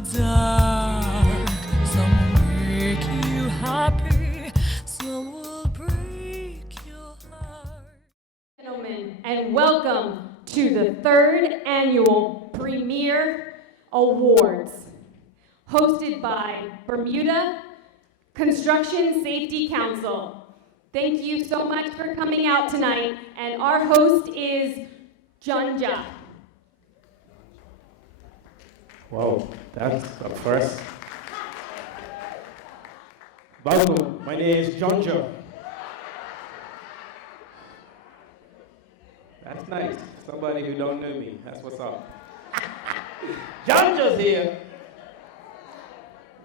the dark. Some will make you happy, some will break your heart. Gentlemen, and welcome to the 3rd annual Premier Awards, hosted by Bermuda Construction Safety Council. Thank you so much for coming out tonight, and our host is Junja. Whoa, that's a first. Welcome, my name is Junja. That's nice. Somebody who don't know me. That's what's up. Junja's here.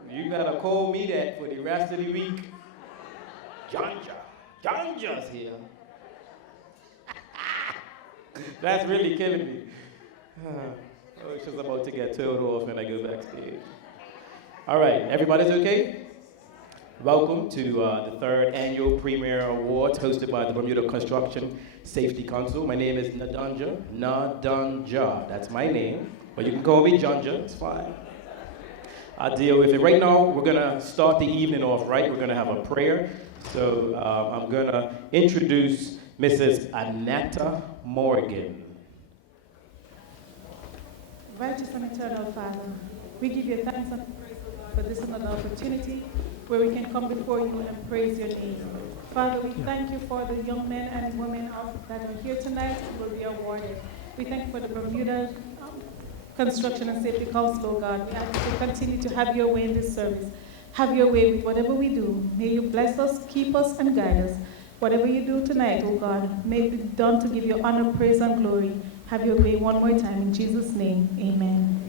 You gotta call me that for the rest of the week. Junja's here. That's really killing me. Oh, she's about to get told off when I go backstage. All right, everybody's okay? Welcome to the 3rd annual Premier Awards hosted by the Bermuda Construction Safety Council. My name is Nadanja. That's my name, but you can call me Junja, it's fine. I'll deal with it. Right now, we're gonna start the evening off, right? We're gonna have a prayer. So I'm gonna introduce Mrs. Anata Morgan. Righteous and eternal Father, we give you thanks and praise, O God, for this another opportunity where we can come before you and praise your name. Father, we thank you for the young men and women that are here tonight who will be awarded. We thank you for the Bermuda Construction and Safety Council, O God. We ask you to continue to have your way in this service. Have your way with whatever we do. May you bless us, keep us, and guide us. Whatever you do tonight, O God, may it be done to give you honor, praise, and glory. Have your way one more time. In Jesus' name, amen.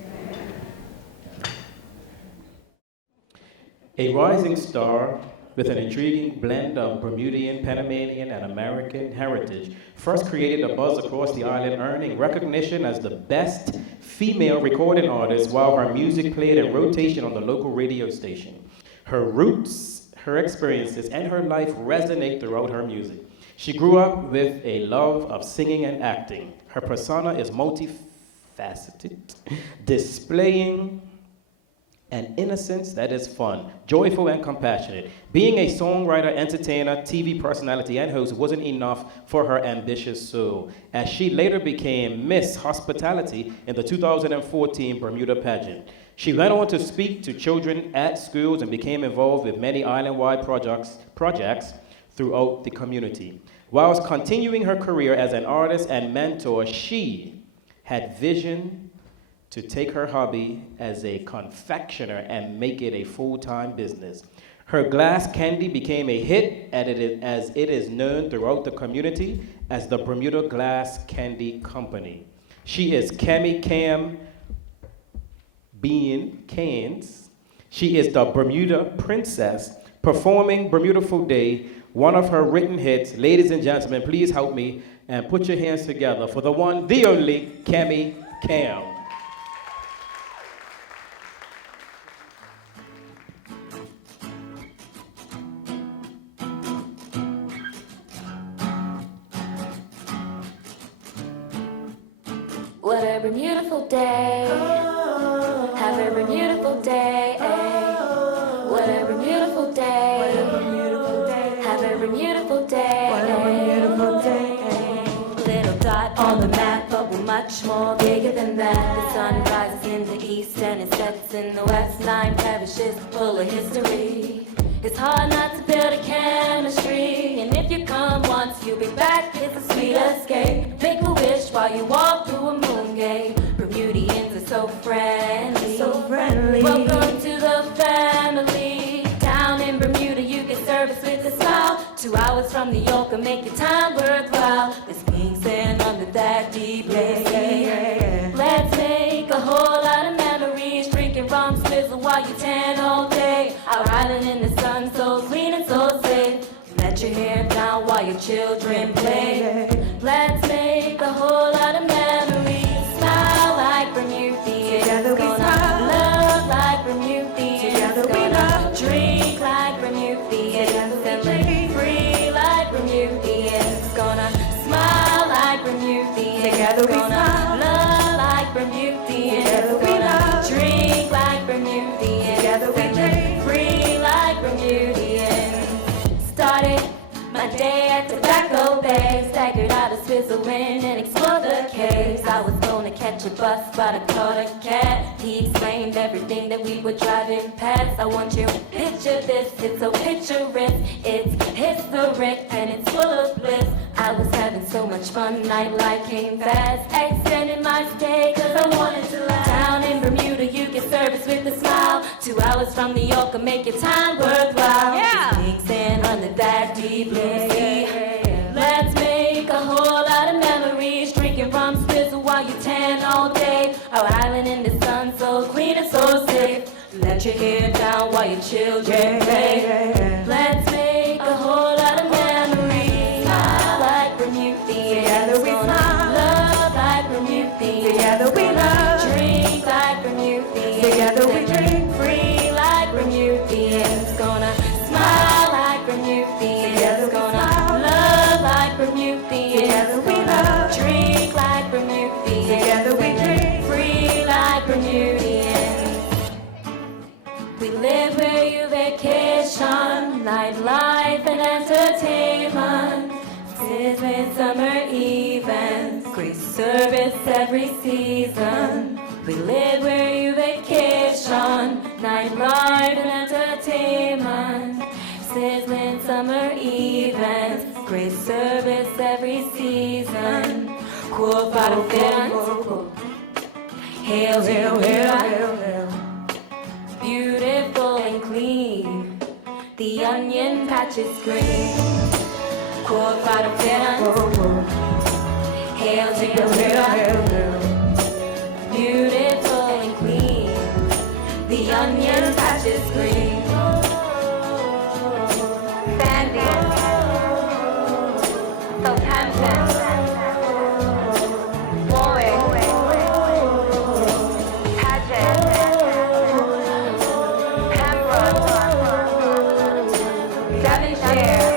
A rising star with an intriguing blend of Bermudian, Panamanian, and American heritage, first created a buzz across the island, earning recognition as the best female recording artist while her music played in rotation on the local radio station. Her roots, her experiences, and her life resonate throughout her music. She grew up with a love of singing and acting. Her persona is multifaceted, displaying an innocence that is fun, joyful, and compassionate. Being a songwriter, entertainer, TV personality, and host wasn't enough for her ambitious soul, as she later became Miss Hospitality in the 2014 Bermuda pageant. She went on to speak to children at schools and became involved with many island-wide projects throughout the community. Whilst continuing her career as an artist and mentor, she had vision to take her hobby as a confectioner and make it a full-time business. Her glass candy became a hit as it is known throughout the community as the Bermuda Glass Candy Company. She is Cami Cam Bean Cairns. She is the Bermuda Princess, performing Bermudaful Day, one of her written hits. Ladies and gentlemen, please help me and put your hands together for the one, the only, Cami Cam. What a beautiful day. Have a beautiful day. What a beautiful day. Have a beautiful day. Little dot on the map, but we're much more bigger than that. The sun rises in the east and it sets in the west. 9 parishes full of history. It's hard not to build a chemistry, and if you come once, you'll be back. It's a sweet escape. Make a wish while you walk through a moon gate. Bermudians are so friendly, so friendly. Welcome to the family. Down in Bermuda, you get service with a smile. 2 hours from New York will make your time worthwhile. There's pink sand under that deep blue sea. Let's make a whole lot of memories. Drinking rum swizzle while you tan all day. Our island in the sun, so clean and so safe. Let your hair down while your children play. Let's make a whole lot of memories. Smile like Bermudians. Together we smile. Love like Bermudians. Together we love. Drink like Bermudians. And live free like Bermudians. Gonna smile like Bermudians. Together we smile. Love like Bermudians. Together we love. Drink like Bermudians. drizzle in and explore the caves. I was gonna catch a bus, but I caught a cab. He explained everything that we were driving past. I want you to picture this, it's so picturesque. It's historic and it's full of bliss. I was having so much fun, nightlife came fast. Extended my stay cause I wanted to laugh. Down in Bermuda you get service with a smile. 2 hours from New York will make your time worthwhile. Yeah. Pink sand under that deep blue sea. Let's make a whole lot of memories. Drinking rum swizzle while you tan all day. Our island in the sun so clean and so safe. Let your hair down while your children play. Let's make a whole lot of memories. Smile like Bermudians. Together we smile. Love like Bermudians. Together we love. Drink like Bermudians. Together we drink. Free like Bermudians. Gonna smile like Bermudians. Together we Gonna smile. love like Bermudians. Together we love. Drink like Bermudians. Together we drink. Free like Bermudians. We live where you vacation. Nightlife and entertainment. Sizzling summer events. Great service every season. We live where you vacation. Nightlife and entertainment. Sizzling summer events. Great service every season. Cool bottle fans. Hail, hail, hail, hail, hail. Beautiful and clean. The onion patch is green. Cool bottle fans. Hail, hail, hail, hail. Beautiful and clean. The onion patch is green. Sandy. Southampton. Warwick. Paget. Pembroke. Devonshire.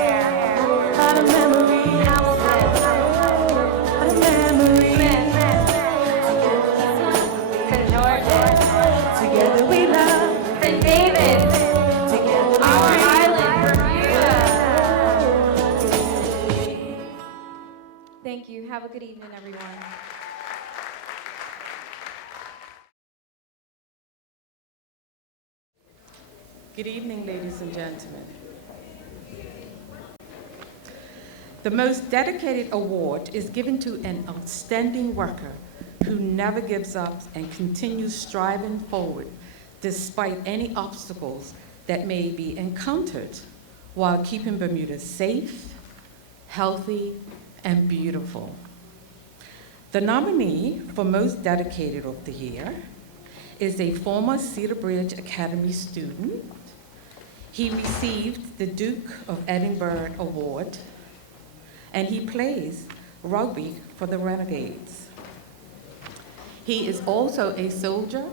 Together we love. St. David, Together we our drink. island, Bermuda. Thank you. Have a good evening, everyone. Good evening, ladies and gentlemen. The most dedicated award is given to an outstanding worker who never gives up and continues striving forward despite any obstacles that may be encountered while keeping Bermuda safe, healthy, and beautiful. The nominee for Most Dedicated of the Year is a former Cedar Bridge Academy student. He received the Duke of Edinburgh Award, and he plays rugby for the Renegades. He is also a soldier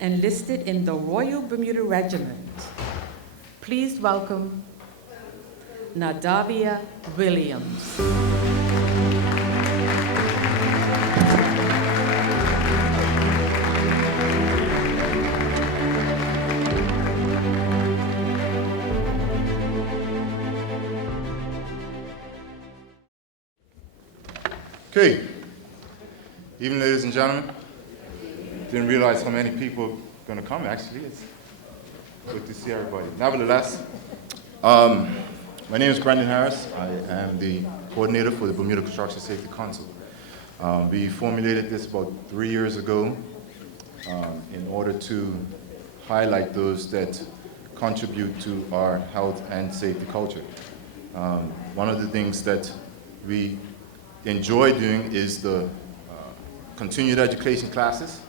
enlisted in the Royal Bermuda Regiment. Please welcome Nadavia Williams. Okay. Evening, ladies and gentlemen. Didn't realize how many people are going to come, actually. It's good to see everybody. Nevertheless, my name is Brendan Harris. I am the coordinator for the Bermuda Construction Safety Council. We formulated this about 3 years ago in order to highlight those that contribute to our health and safety culture. One of the things that we enjoy doing is the continued education classes,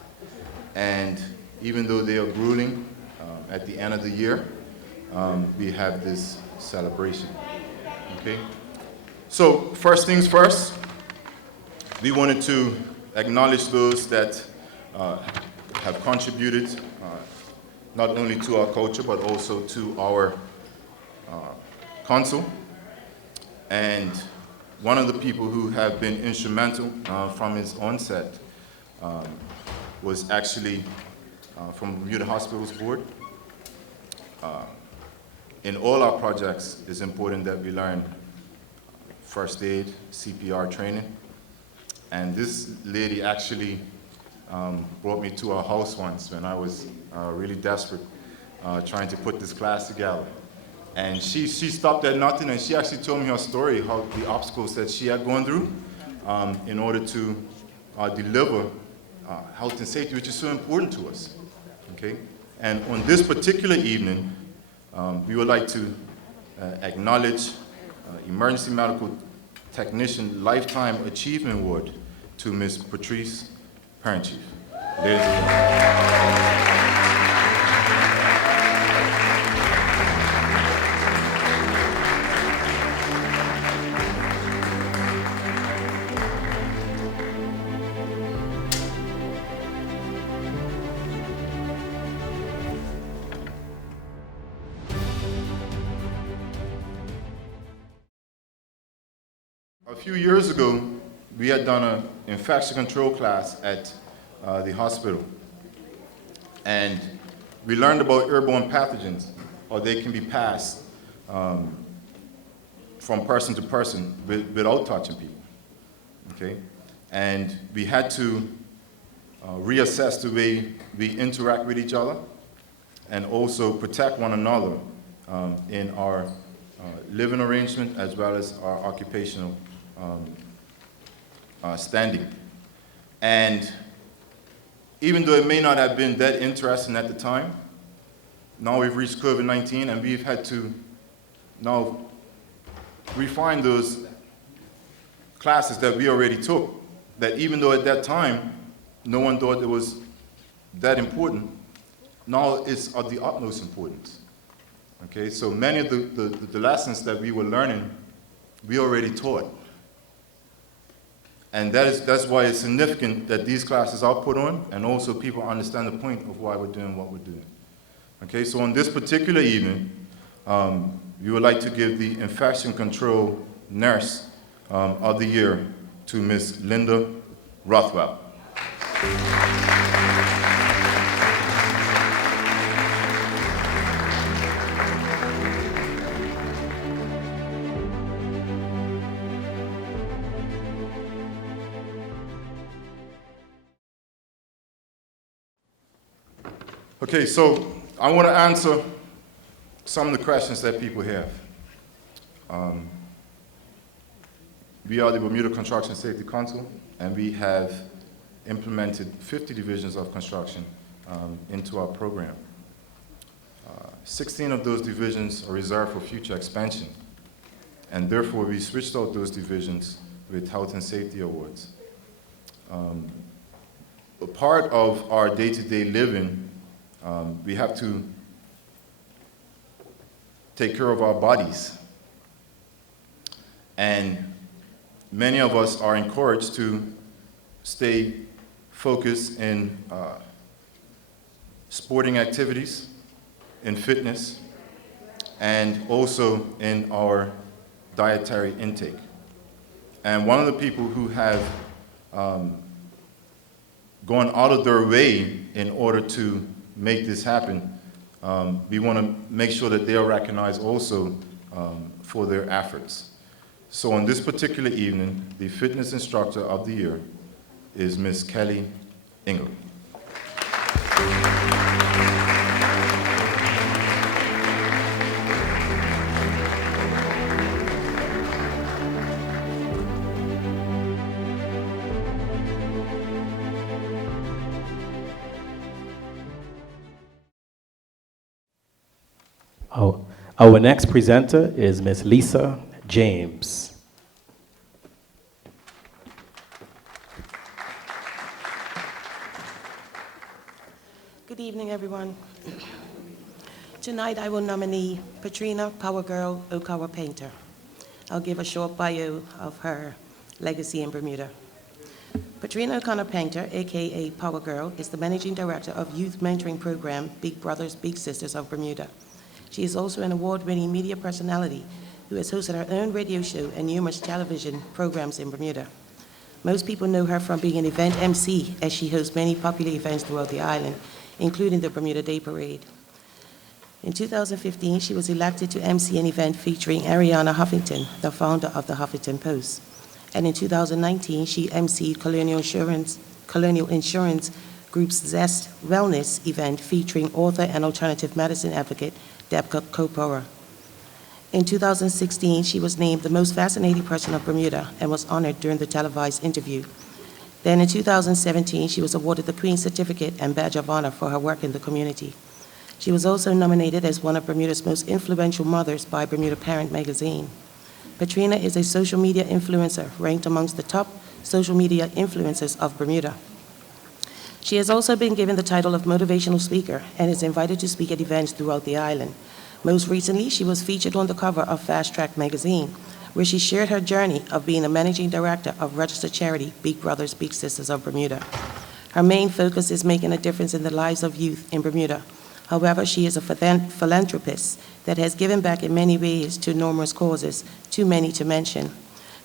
and even though they are grueling, at the end of the year, we have this celebration, okay? So first things first, we wanted to acknowledge those that have contributed not only to our culture, but also to our council. And one of the people who have been instrumental from its onset was actually from Bermuda Hospitals Board. In all our projects, it's important that we learn first aid, CPR training, And this lady actually brought me to her house once when I was really desperate, trying to put this class together. And she stopped at nothing, and she actually told me her story, how the obstacles that she had gone through in order to deliver health and safety, which is so important to us. Okay? And on this particular evening, we would like to acknowledge Emergency Medical Technician Lifetime Achievement Award to Ms. Patrice Parent-Chief. Ladies and gentlemen. A few years ago, we had done an infection control class at the hospital. And we learned about airborne pathogens, how they can be passed from person to person without touching people, okay? And we had to reassess the way we interact with each other and also protect one another in our living arrangement as well as our occupational standing. And even though it may not have been that interesting at the time, now we've reached COVID-19 and we've had to now refine those classes that we already took, that even though at that time no one thought it was that important, now it's of the utmost importance. Okay, so many of the lessons that we were learning, we already taught. And that's why it's significant that these classes are put on, and also people understand the point of why we're doing what we're doing. Okay, so on this particular evening, we would like to give the Infection Control Nurse of the Year to Ms. Linda Rothwell. Okay, so I want to answer some of the questions that people have. We are the Bermuda Construction Safety Council, and we have implemented 50 divisions of construction into our program. 16 of those divisions are reserved for future expansion, and therefore we switched out those divisions with health and safety awards. A part of our day-to-day living, we have to take care of our bodies. And many of us are encouraged to stay focused in sporting activities, in fitness, and also in our dietary intake. And one of the people who have gone out of their way in order to make this happen, we want to make sure that they are recognized also for their efforts. So on this particular evening, the fitness instructor of the year is Ms. Kelly Engel. Our next presenter is Ms. Lisa James. Good evening, everyone. Tonight I will nominate Patrina Power Girl Okawa Painter. I'll give a short bio of her legacy in Bermuda. Patrina O'Connor Painter, aka Power Girl, is the managing director of youth mentoring program Big Brothers Big Sisters of Bermuda. She is also an award-winning media personality who has hosted her own radio show and numerous television programs in Bermuda. Most people know her from being an event MC, as she hosts many popular events throughout the island, including the Bermuda Day Parade. In 2015, she was elected to MC an event featuring Ariana Huffington, the founder of the Huffington Post. And in 2019, she emceed Colonial Insurance Group's Zest Wellness event featuring author and alternative medicine advocate Deb Kopora. In 2016, she was named the most fascinating person of Bermuda and was honored during the televised interview. Then in 2017, she was awarded the Queen's Certificate and Badge of Honor for her work in the community. She was also nominated as one of Bermuda's most influential mothers by Bermuda Parent magazine. Patrina is a social media influencer ranked amongst the top social media influencers of Bermuda. She has also been given the title of motivational speaker and is invited to speak at events throughout the island. Most recently, she was featured on the cover of Fast Track magazine, where she shared her journey of being a managing director of registered charity Big Brothers Big Sisters of Bermuda. Her main focus is making a difference in the lives of youth in Bermuda. However, she is a philanthropist that has given back in many ways to numerous causes, too many to mention.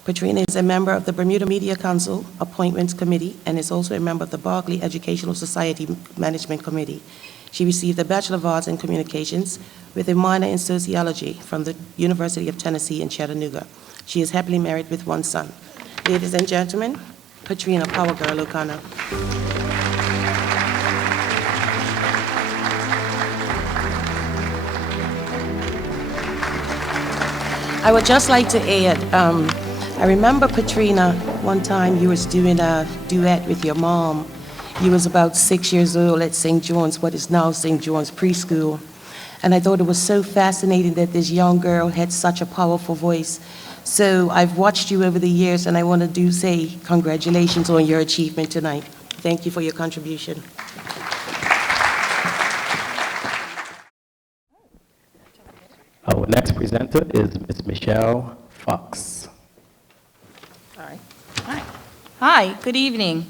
Patrina is a member of the Bermuda Media Council Appointments Committee and is also a member of the Berkeley Educational Society Management Committee. She received a Bachelor of Arts in Communications with a minor in Sociology from the University of Tennessee in Chattanooga. She is happily married with one son. Ladies and gentlemen, Patrina Power Girl O'Connor. I would just like to add, I remember, Patrina, one time you was doing a duet with your mom. You was about 6 years old at St. John's, what is now St. John's Preschool. And I thought it was so fascinating that this young girl had such a powerful voice. So I've watched you over the years, and I want to say congratulations on your achievement tonight. Thank you for your contribution. Our next presenter is Ms. Michelle Fox. Hi, good evening.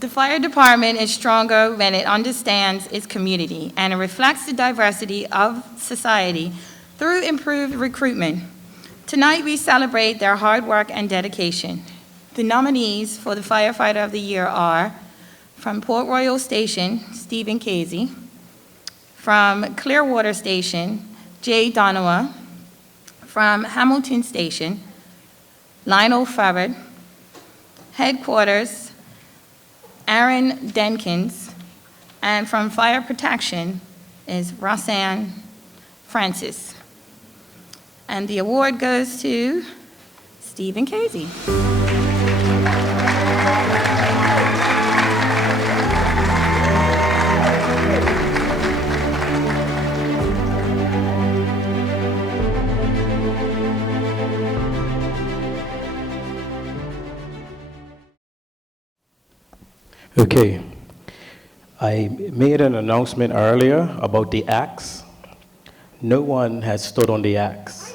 The fire department is stronger when it understands its community and it reflects the diversity of society through improved recruitment. Tonight we celebrate their hard work and dedication. The nominees for the Firefighter of the Year are from Port Royal Station, Stephen Casey, from Clearwater Station, Jay Donowa, from Hamilton Station, Lionel Favard, Headquarters, Aaron Denkins, and from Fire Protection is Rosanne Francis. And the award goes to Stephen Casey. Okay, I made an announcement earlier about the axe. No one has stood on the axe.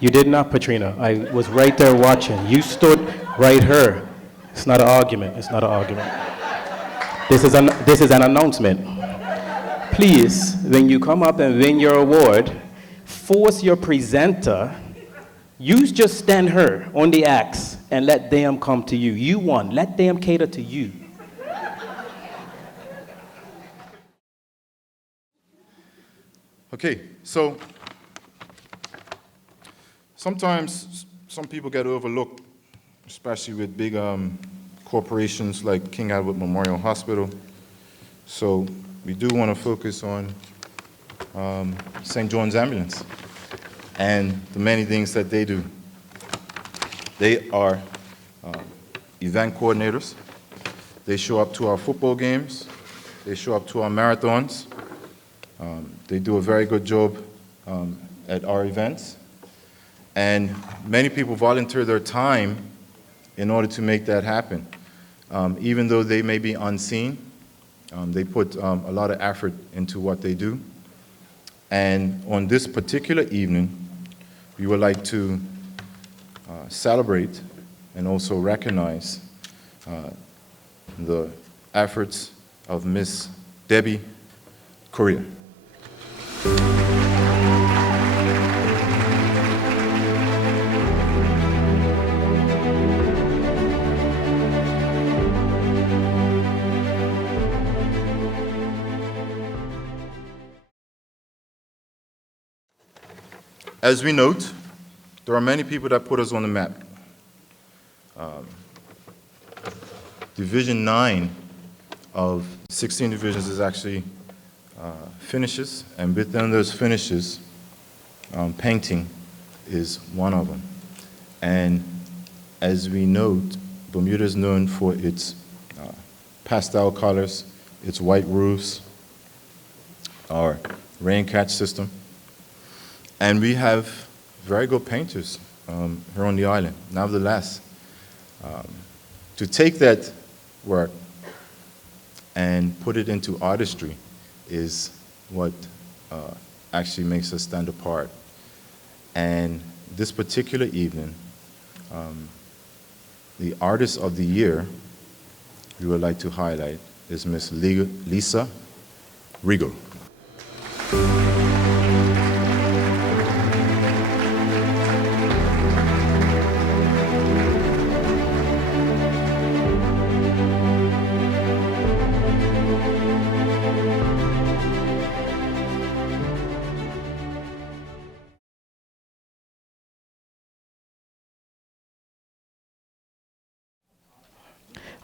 You did not, Patrina. I was right there watching. You stood right here. It's not an argument. It's not an argument. This is an announcement. Please, when you come up and win your award, force your presenter. You just stand here on the axe and let them come to you. You won. Let them cater to you. Okay, so sometimes some people get overlooked, especially with big corporations like King Edward Memorial Hospital. So we do want to focus on St. John's Ambulance and the many things that they do. They are event coordinators. They show up to our football games. They show up to our marathons. They do a very good job at our events. And many people volunteer their time in order to make that happen. Even though they may be unseen, they put a lot of effort into what they do. And on this particular evening, we would like to celebrate and also recognize the efforts of Miss Debbie Correa. As we note, there are many people that put us on the map. Division 9 of 16 divisions is actually finishes, and within those finishes, painting is one of them. And as we note, Bermuda is known for its pastel colors, its white roofs, our rain catch system. And we have very good painters here on the island. Nevertheless, to take that work and put it into artistry is what actually makes us stand apart. And this particular evening, the Artist of the Year we would like to highlight is Miss Lisa Regal.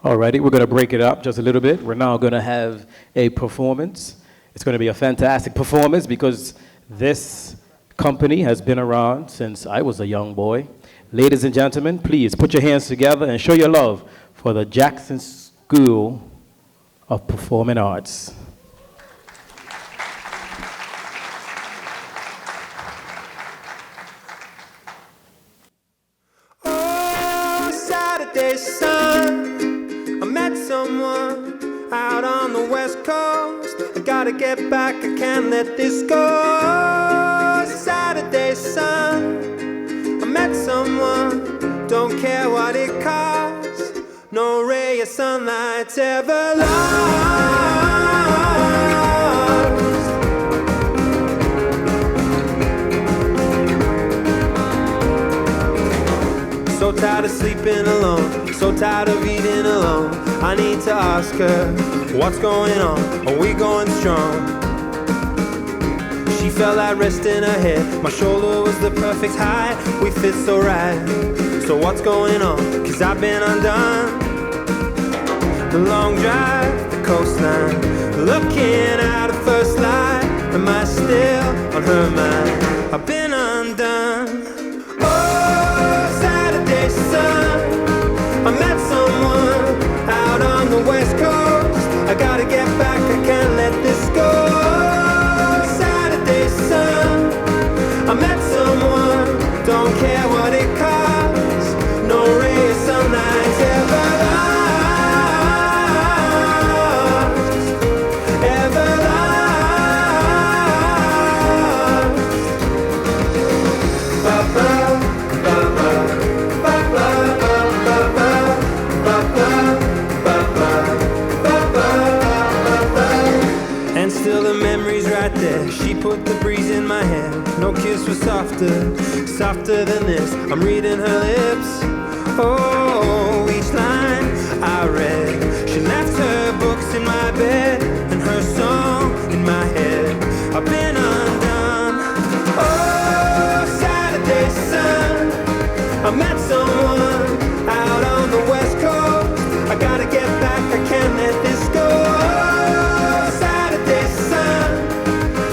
Alrighty, we're going to break it up just a little bit. We're now going to have a performance. It's going to be a fantastic performance because this company has been around since I was a young boy. Ladies and gentlemen, please put your hands together and show your love for the Jackson School of Performing Arts. Oh, Saturday sun, I met someone out on the West Coast. I gotta get back, I can't let this go. Saturday sun, I met someone, don't care what it costs. No ray of sunlight's ever lost. So tired of sleeping alone, so tired of eating alone. I need to ask her, what's going on? Are we going strong? She felt like rest in her head. My shoulder was the perfect height. We fit so right. So what's going on? 'Cause I've been undone. The long drive, the coastline, looking at her first light. Am I still on her mind? I've been undone. Oh, Saturday sun, I met someone out on the West Coast. I gotta get back, I can't let this go. Saturday sun, I met someone, don't care what it costs. No ray of sunlight's ever lost, ever lost. Ba-ba, ba-ba. And still the memory's right there. She put the breeze in my hair. No kiss was softer, softer than this. I'm reading her lips. Oh, each line I read. She left her books in my bed and her song in my head. I've been undone. Oh, Saturday sun, I met someone out on the West Coast. I gotta get back, I can't let this go. Saturday sun,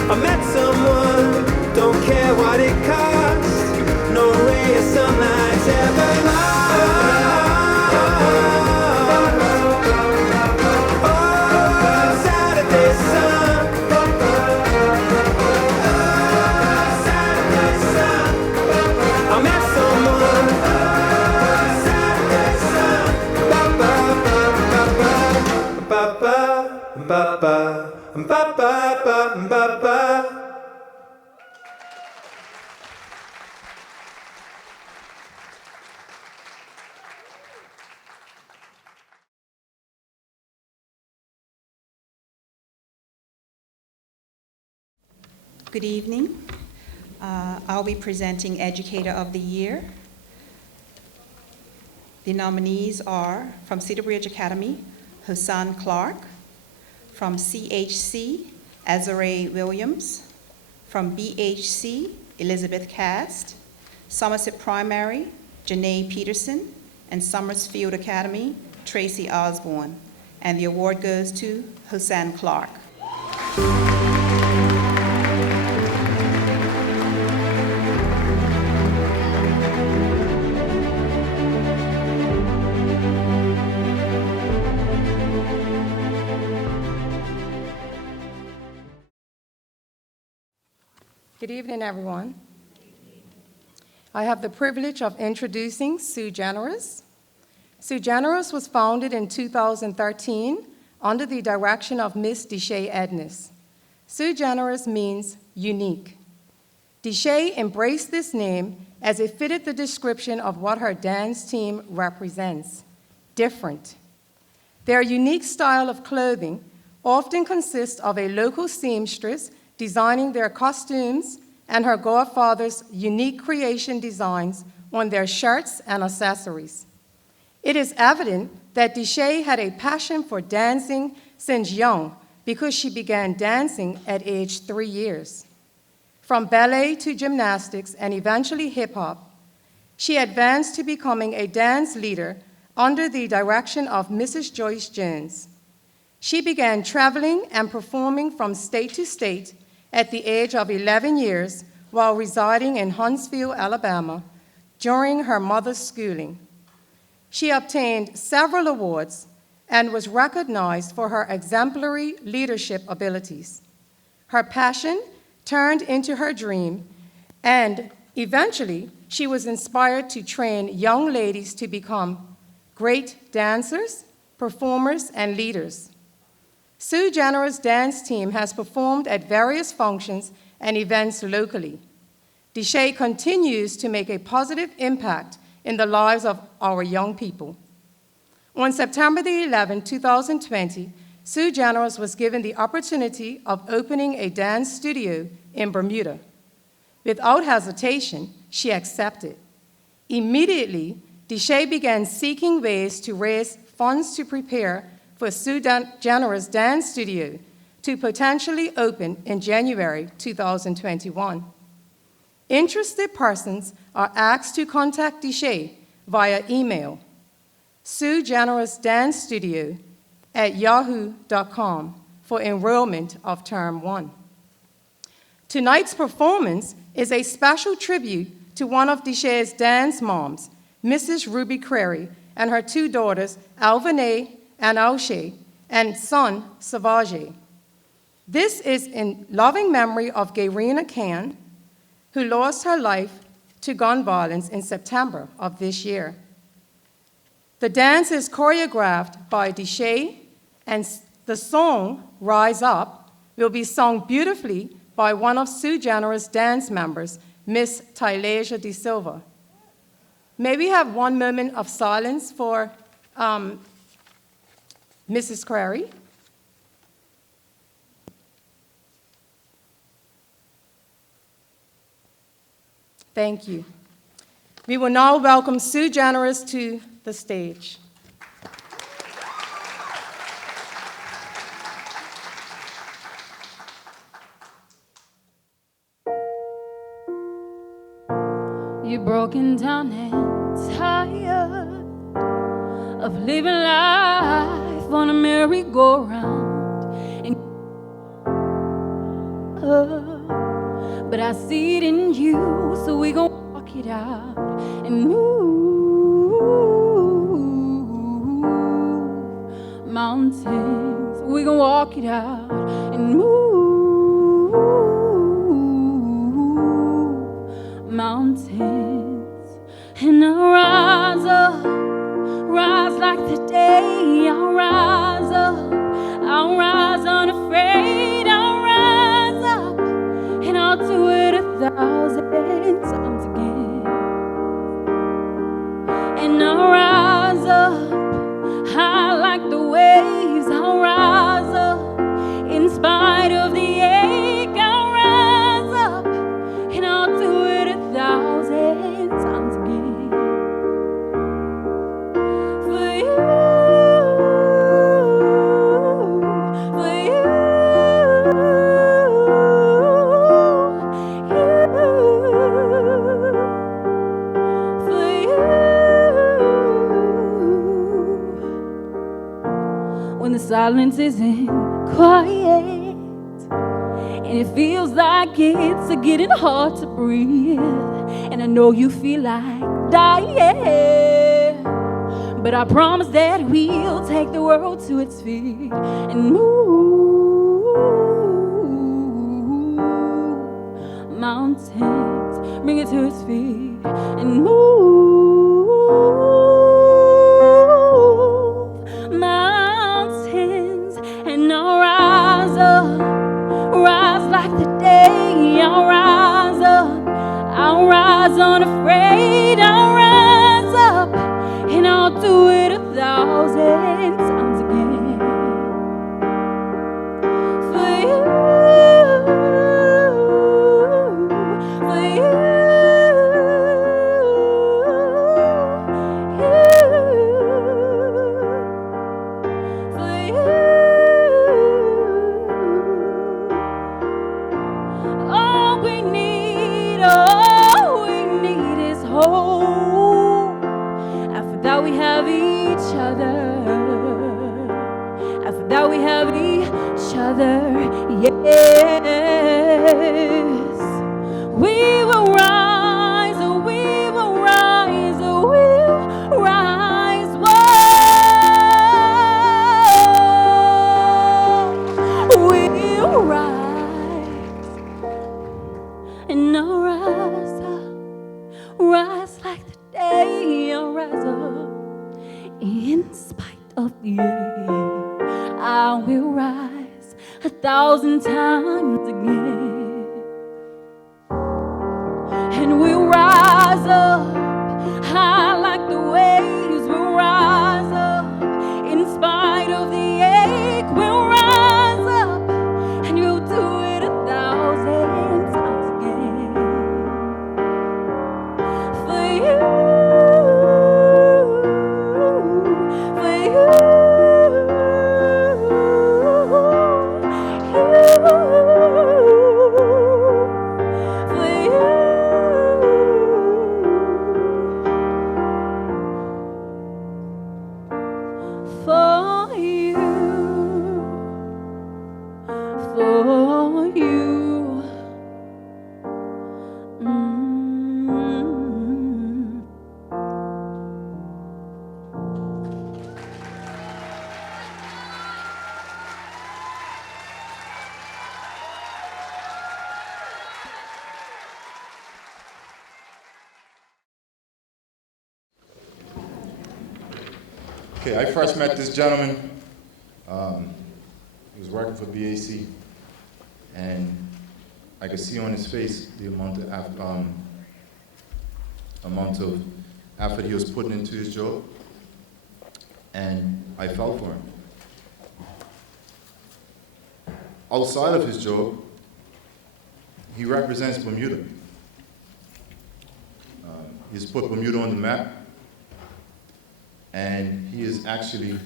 I met someone, don't care what it costs. No ray of sunlight's ever lost. Oh, Saturday sun, Saturday sun, I met someone. Saturday sun, ba ba ba ba ba ba ba ba ba. Good evening. I'll be presenting Educator of the Year. The nominees are from Cedar Bridge Academy, Hassan Clark; from CHC, Azare Williams; from BHC, Elizabeth Cast; Somerset Primary, Janae Peterson; and Summersfield Academy, Tracy Osborne. And the award goes to Hussein Clark. Good evening, everyone. I have the privilege of introducing Sue Generous. Sue Generous was founded in 2013 under the direction of Miss Deshay Edness. Sue Generous means unique. Deshay embraced this name as it fitted the description of what her dance team represents: different. Their unique style of clothing often consists of a local seamstress designing their costumes and her godfather's unique creation designs on their shirts and accessories. It is evident that Deshay had a passion for dancing since young because she began dancing at age 3 years. From ballet to gymnastics and eventually hip-hop, she advanced to becoming a dance leader under the direction of Mrs. Joyce Jones. She began traveling and performing from state to state at the age of 11 years while residing in Huntsville, Alabama, during her mother's schooling. She obtained several awards and was recognized for her exemplary leadership abilities. Her passion turned into her dream, and eventually she was inspired to train young ladies to become great dancers, performers, and leaders. Sue Generous' dance team has performed at various functions and events locally. Deshay continues to make a positive impact in the lives of our young people. On September the 11th, 2020, Sue Generous was given the opportunity of opening a dance studio in Bermuda. Without hesitation, she accepted. Immediately, Deshay began seeking ways to raise funds to prepare for Sue Generous' dance studio to potentially open in January 2021. Interested persons are asked to contact Deshay via email, suegenerousdancestudio@yahoo.com for enrollment of Term 1. Tonight's performance is a special tribute to one of Deshay's dance moms, Mrs. Ruby Crary, and her 2 daughters, Alvanae and Alshay, and son, Savage. This is in loving memory of Gayrina Khan, who lost her life to gun violence in September of this year. The dance is choreographed by Deshay, and the song, Rise Up, will be sung beautifully by one of Sue Generous' dance members, Miss Tylasia De Silva. May we have one moment of silence for Mrs. Crary? Thank you. We will now welcome Sue Generous to the stage. You're broken down and tired of living life on a merry-go-round. But I see it in you, so we gon' walk it out and move mountains. We gon' walk it out and move mountains. And I'll rise up, rise like the day. I'll rise up, I'll rise unafraid. I'll rise up, and I'll do it 1,000 times again. And I'll rise up, high like the waves. I'll rise up, in spite of the ache. I'll rise up, and I'll do it 1,000 times again. For you, for you, for you. when the silence isn't quiet, and it feels like it's getting hard to breathe, and I know you feel like dying, but I promise that we'll take the world to its feet and move mountains, bring it to its feet and move mountains, and I'll rise up, rise like the day. I'll rise up, I'll rise unafraid. I'll rise up, and I'll do it 1,000 times again for you, for you, for you. All we need is hope. After that we have each other. After that we have each other. Yes. We will rise, we will rise, we'll rise. Whoa. We'll rise. And I'll rise up, rise like the day. I'll rise up in spite of the ache. I will rise 1,000 times again, and we'll rise up high like the waves. We'll rise up in spite of the ache. We'll rise up, and you'll do it 1,000 times again for you, for you, for you, for you. Okay, I first met this gentleman. He was working for BAC, and I could see on his face the amount of effort he was putting into his job, and I fell for him. Outside of his job, he represents Bermuda. He's put Bermuda on the map, and he is actually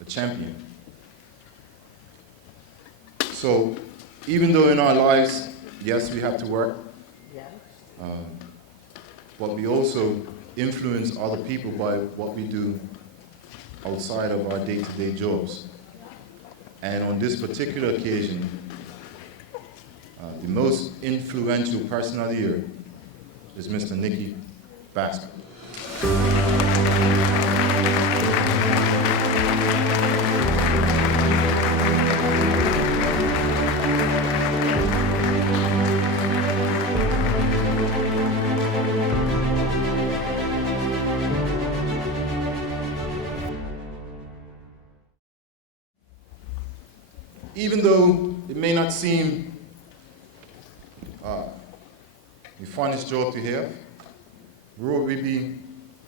a champion. So even though in our lives, yes, we have to work, but we also influence other people by what we do outside of our day-to-day jobs. And on this particular occasion, the most influential person of the year is Mr. Nicky Baxter. Even though it may not seem the funnest job to have, where would we be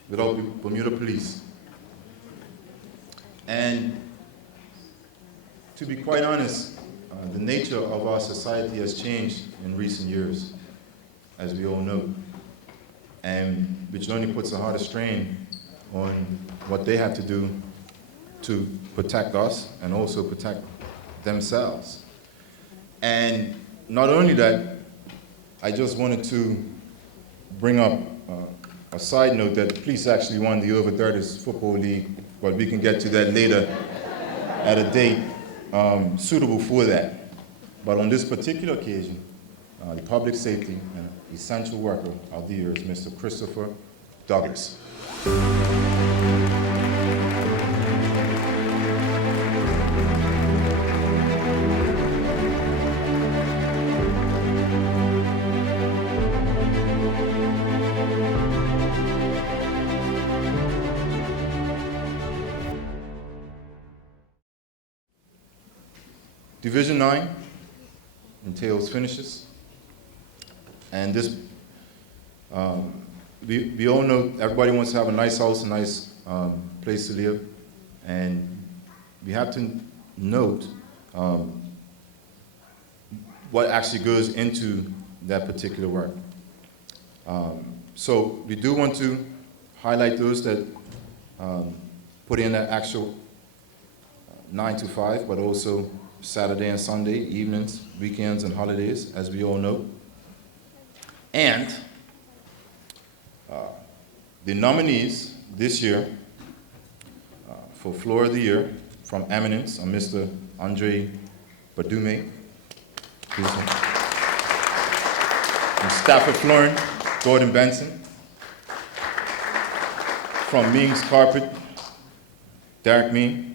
without the Bermuda police? And to be quite honest, the nature of our society has changed in recent years, as we all know, and which only puts a harder strain on what they have to do to protect us and also protect themselves. And not only that, I just wanted to bring up a side note that the police actually won the Over 30s Football League but we can get to that later at a date suitable for that. But on this particular occasion, the public safety and essential worker of the year is Mr. Christopher Douglas. Division 9 entails finishes, and this, we all know everybody wants to have a nice house, a nice place to live, and we have to note what actually goes into that particular work. So we do want to highlight those that put in that actual 9 to 5, but also Saturday and Sunday, evenings, weekends, and holidays, as we all know. And the nominees this year for Floor of the Year from Eminence are Mr. Andre Badume, from Stafford Flooring, Gordon Benson. From Ming's Carpet, Derek Ming.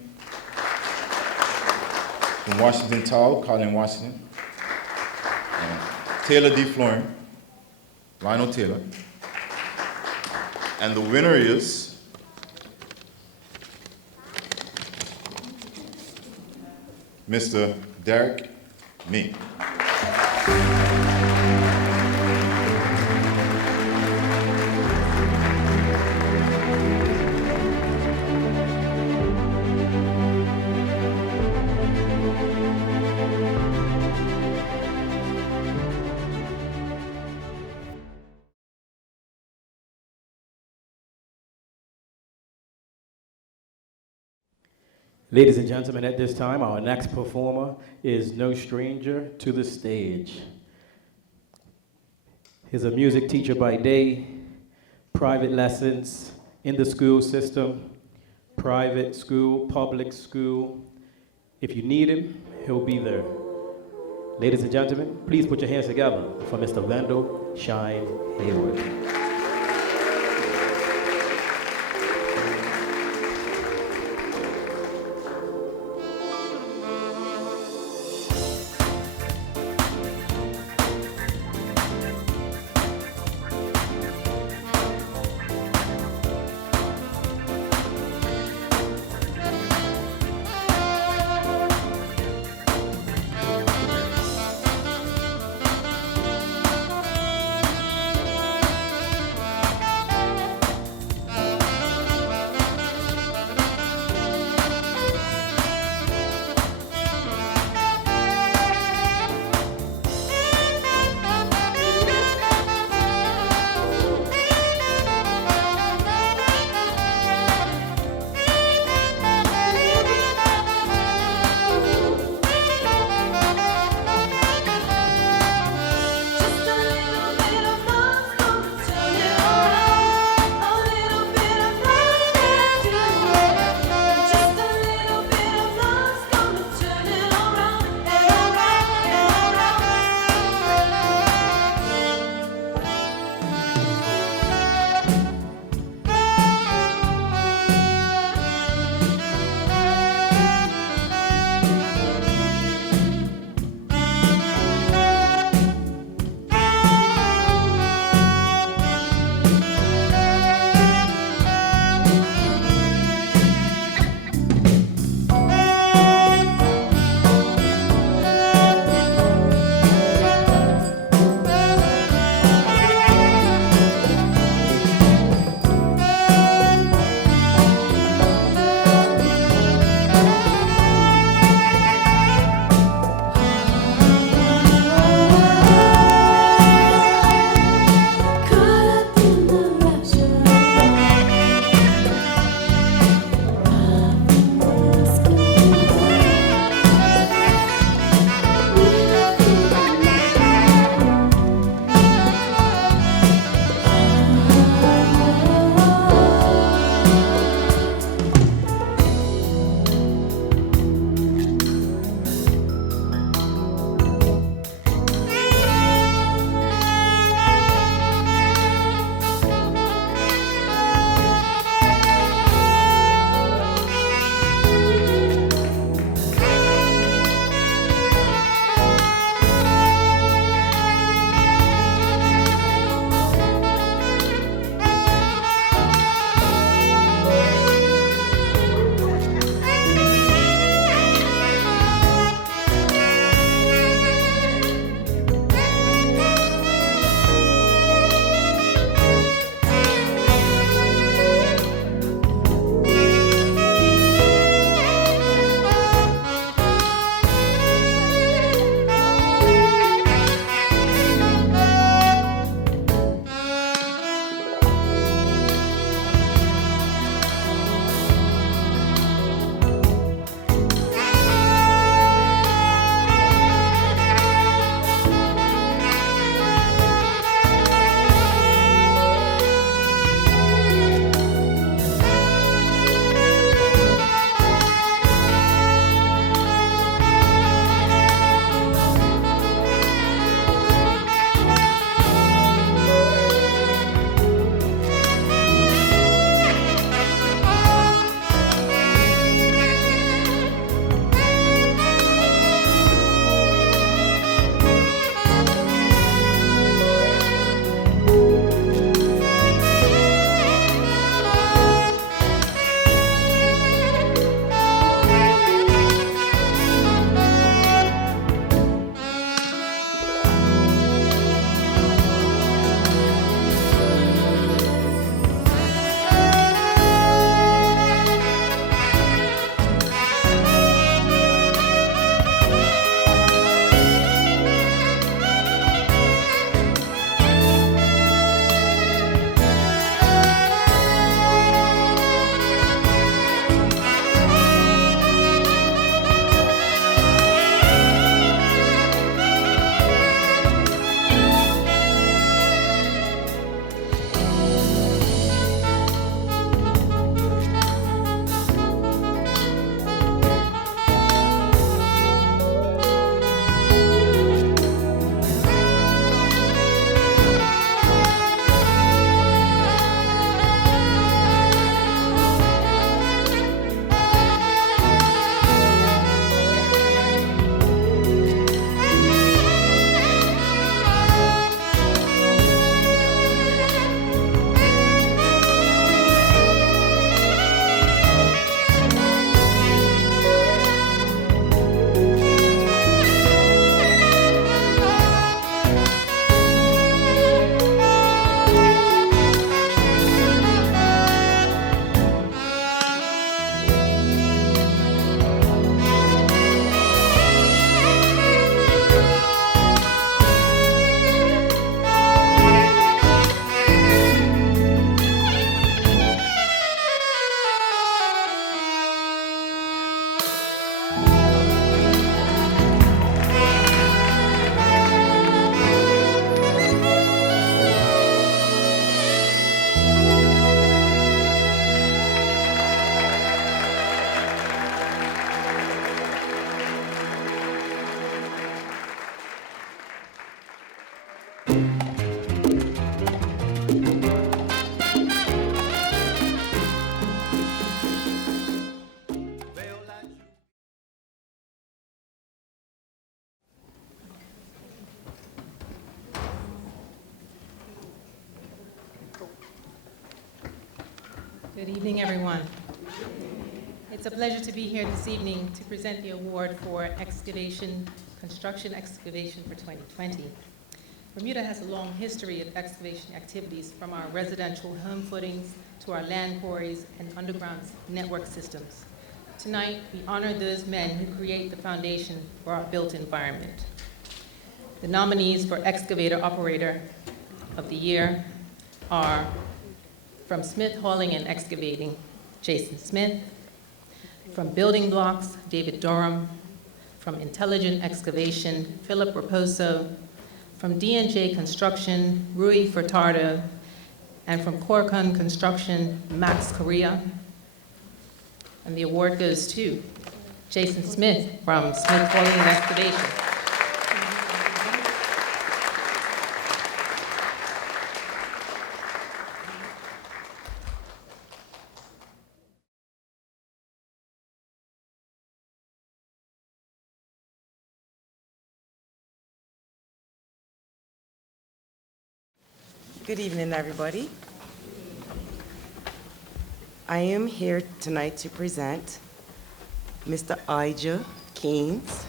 From Washington Towel, Colin Washington. Taylor D. Flooring, Lionel Taylor. And the winner is Mr. Derek Ming. Ladies and gentlemen, at this time, our next performer is no stranger to the stage. He's a music teacher by day, private lessons in the school system, private school, public school. If you need him, he'll be there. Ladies and gentlemen, please put your hands together for Mr. Wendell Shine Hayward. Good evening, everyone. It's a pleasure to be here this evening to present the award for construction excavation for 2020. Bermuda has a long history of excavation activities, from our residential home footings to our land quarries and underground network systems. Tonight, we honor those men who create the foundation for our built environment. The nominees for Excavator Operator of the Year are from Smith Hauling and Excavating, Jason Smith; from Building Blocks, David Durham; from Intelligent Excavation, Philip Raposo; from D&J Construction, Rui Furtado; and from Corcon Construction, Max Correa. And the award goes to Jason Smith from Smith Hauling and Excavation. Good evening, everybody. I am here tonight to present Mr. Ija Keynes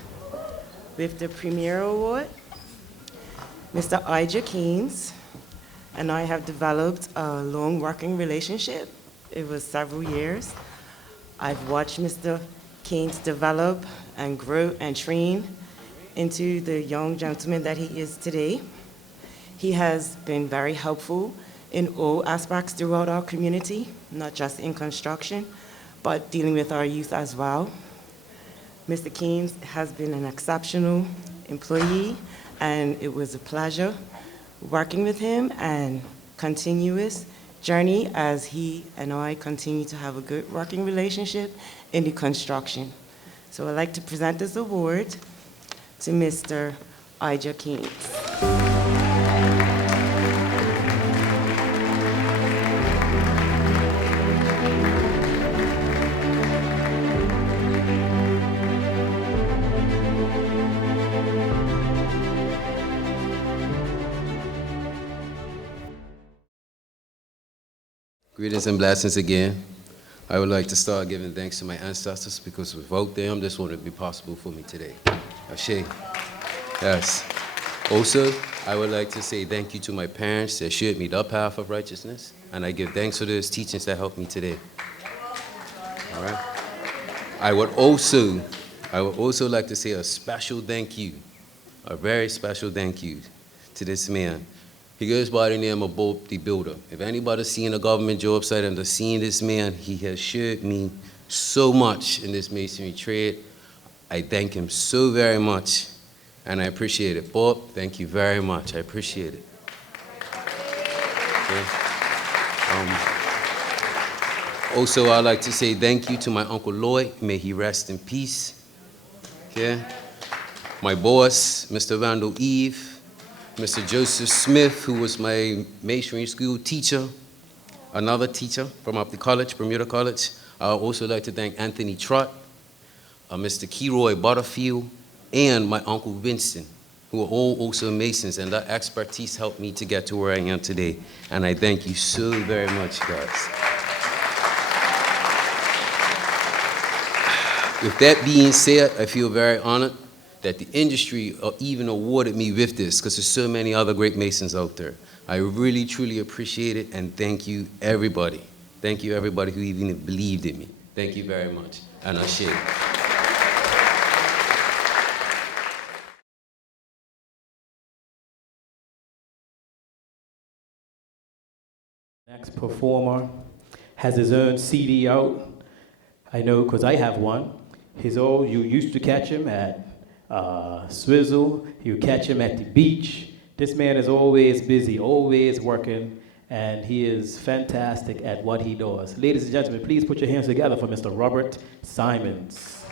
with the Premier Award. Mr. Ija Keynes and I have developed a long working relationship. It was several years. I've watched Mr. Keynes develop and grow and train into the young gentleman that he is today. He has been very helpful in all aspects throughout our community, not just in construction, but dealing with our youth as well. Mr. Keynes has been an exceptional employee, and it was a pleasure working with him and continuous journey as he and I continue to have a good working relationship in the construction. So I'd like to present this award to Mr. Ija Keynes. Greetings and blessings again. I would like to start giving thanks to my ancestors, because without them, this wouldn't be possible for me today. Ashe. Yes. Also, I would like to say thank you to my parents that showed me the path of righteousness, and I give thanks for those teachings that helped me today. All right. I would also like to say a special thank you, a very special thank you to this man. He goes by the name of Bob the Builder. If anybody's seen a government job site and they've seen this man, he has showed me so much in this masonry trade. I thank him so very much, and I appreciate it. Bob, thank you very much. I appreciate it. Okay. Also, I'd like to say thank you to my Uncle Lloyd. May he rest in peace. Okay. My boss, Mr. Randall Eve. Mr. Joseph Smith, who was my masonry school teacher, another teacher from up the college, Bermuda College. I would also like to thank Anthony Trott, Mr. Keroy Butterfield, and my Uncle Winston, who are all also Masons, and that expertise helped me to get to where I am today. And I thank you so very much, guys. With that being said, I feel very honored that the industry even awarded me with this, because there's so many other great Masons out there. I really, truly appreciate it, and thank you, everybody. Thank you, everybody who even believed in me. Thank you very much. And Ashe. Next performer has his own CD out. I know because I have one. You used to catch him at Swizzle, you catch him at the beach. This man is always busy, always working, and he is fantastic at what he does. Ladies and gentlemen, please put your hands together for Mr. Robert Simons.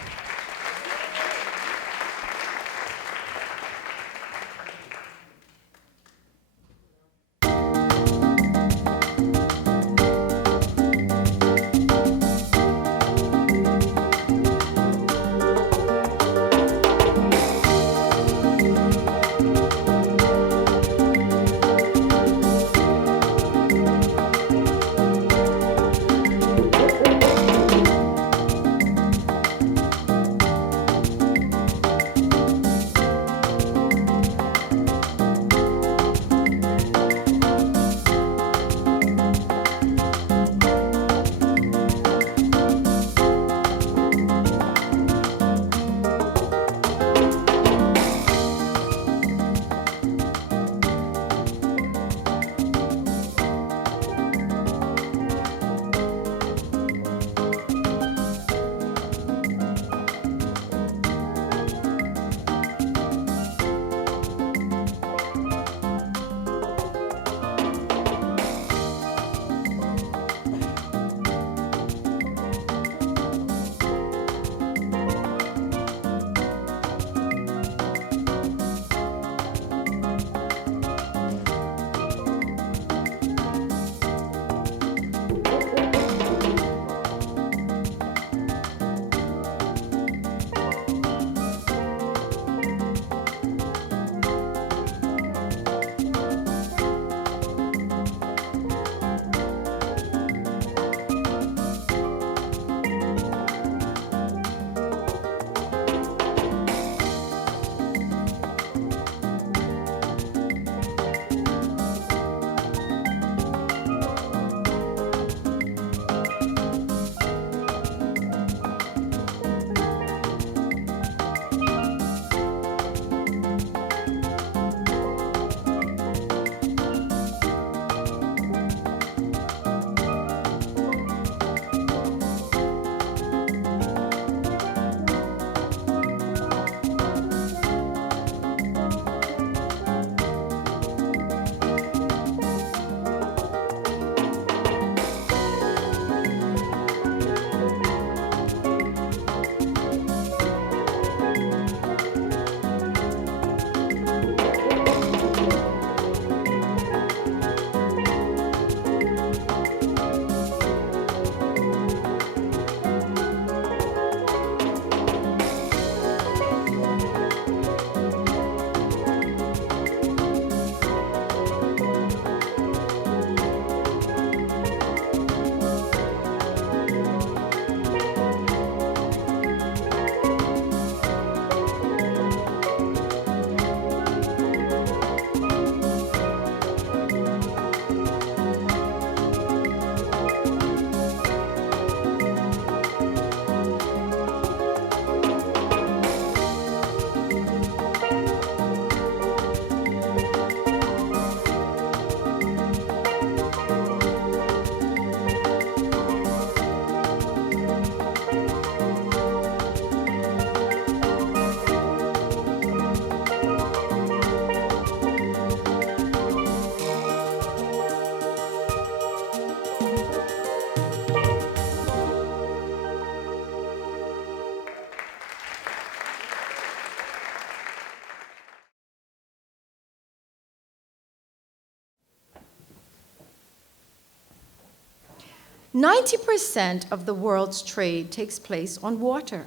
90% of the world's trade takes place on water.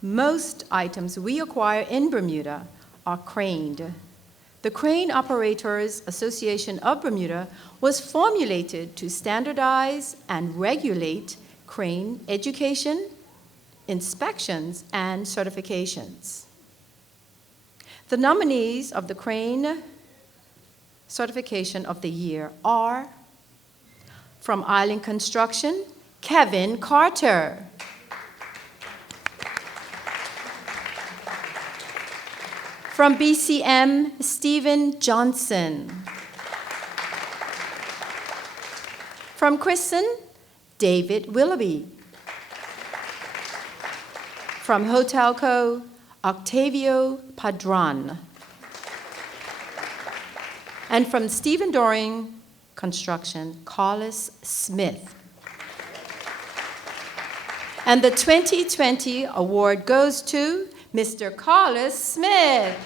Most items we acquire in Bermuda are craned. The Crane Operators Association of Bermuda was formulated to standardize and regulate crane education, inspections, and certifications. The nominees of the Crane Certification of the Year are, from Island Construction, Kevin Carter. From BCM, Stephen Johnson. From Kristen, David Willoughby. From Hotelco, Octavio Padron. And from Stephen Doring Construction, Carlos Smith. And the 2020 award goes to Mr. Carlos Smith.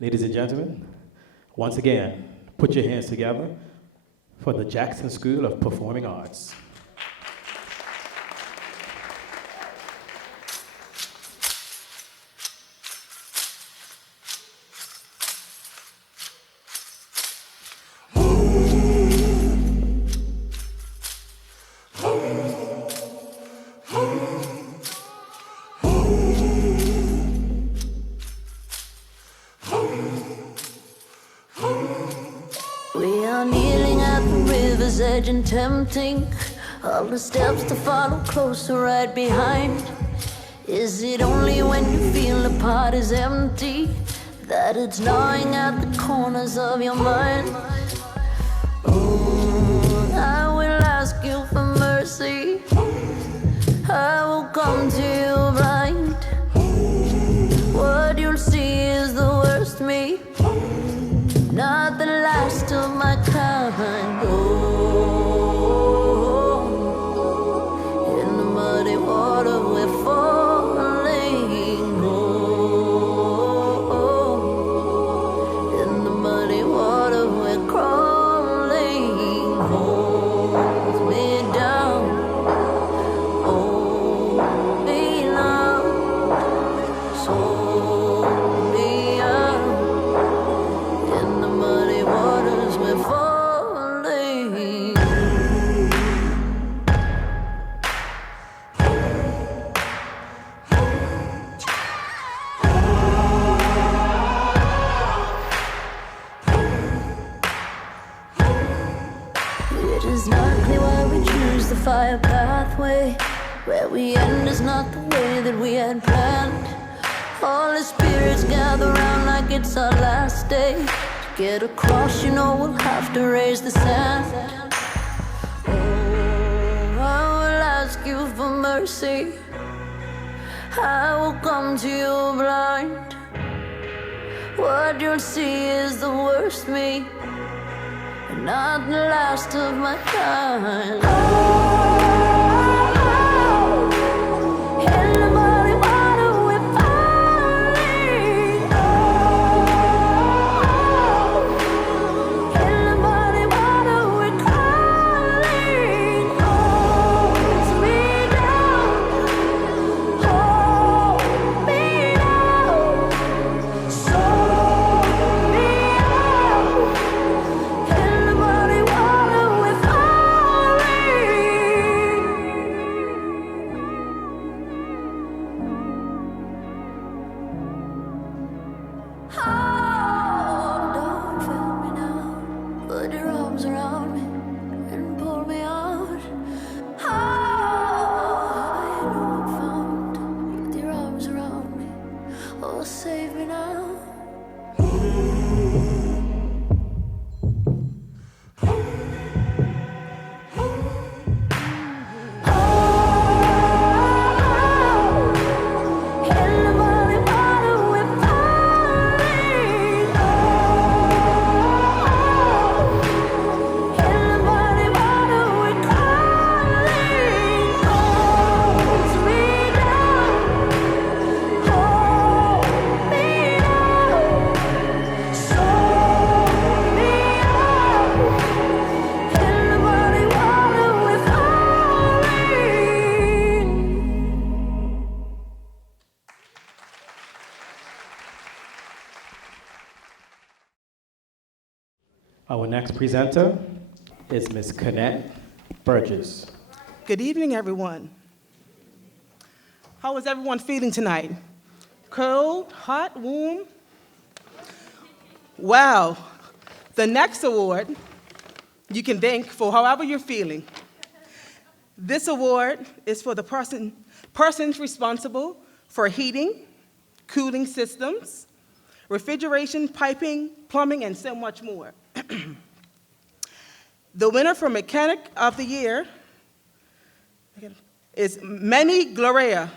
Ladies and gentlemen, once again, put your hands together for the Jackson School of Performing Arts. And tempting, all the steps to follow closer right behind. Is it only when you feel the pot is empty that it's gnawing at the corners of your mind? Oh, I will ask you for mercy. I will come to you blind. What you'll see is the worst me, not the last of my kind. Oh, water we're falling. Oh, in the muddy water we're crawling. Hold me down, hold me now, sold me out. In the muddy waters we're falling. Fire pathway, where we end is not the way that we had planned. All the spirits gather round like it's our last day. To get across, you know we'll have to raise the sand. Oh, I will ask you for mercy. I will come to you blind. What you'll see is the worst me, not the last of my kind. In the muddy water we're falling. In the muddy water we're crawling. Hold me down, hold me down, sold me out. In the muddy water we're falling. presenter is Ms. Kenneth Burgess. Good evening, everyone. How is everyone feeling tonight? Cold, hot, warm? Wow. The next award you can thank for however you're feeling. This award is for the persons responsible for heating, cooling systems, refrigeration, piping, plumbing, and so much more. The winner for Mechanic of the Year is Manny Gloria.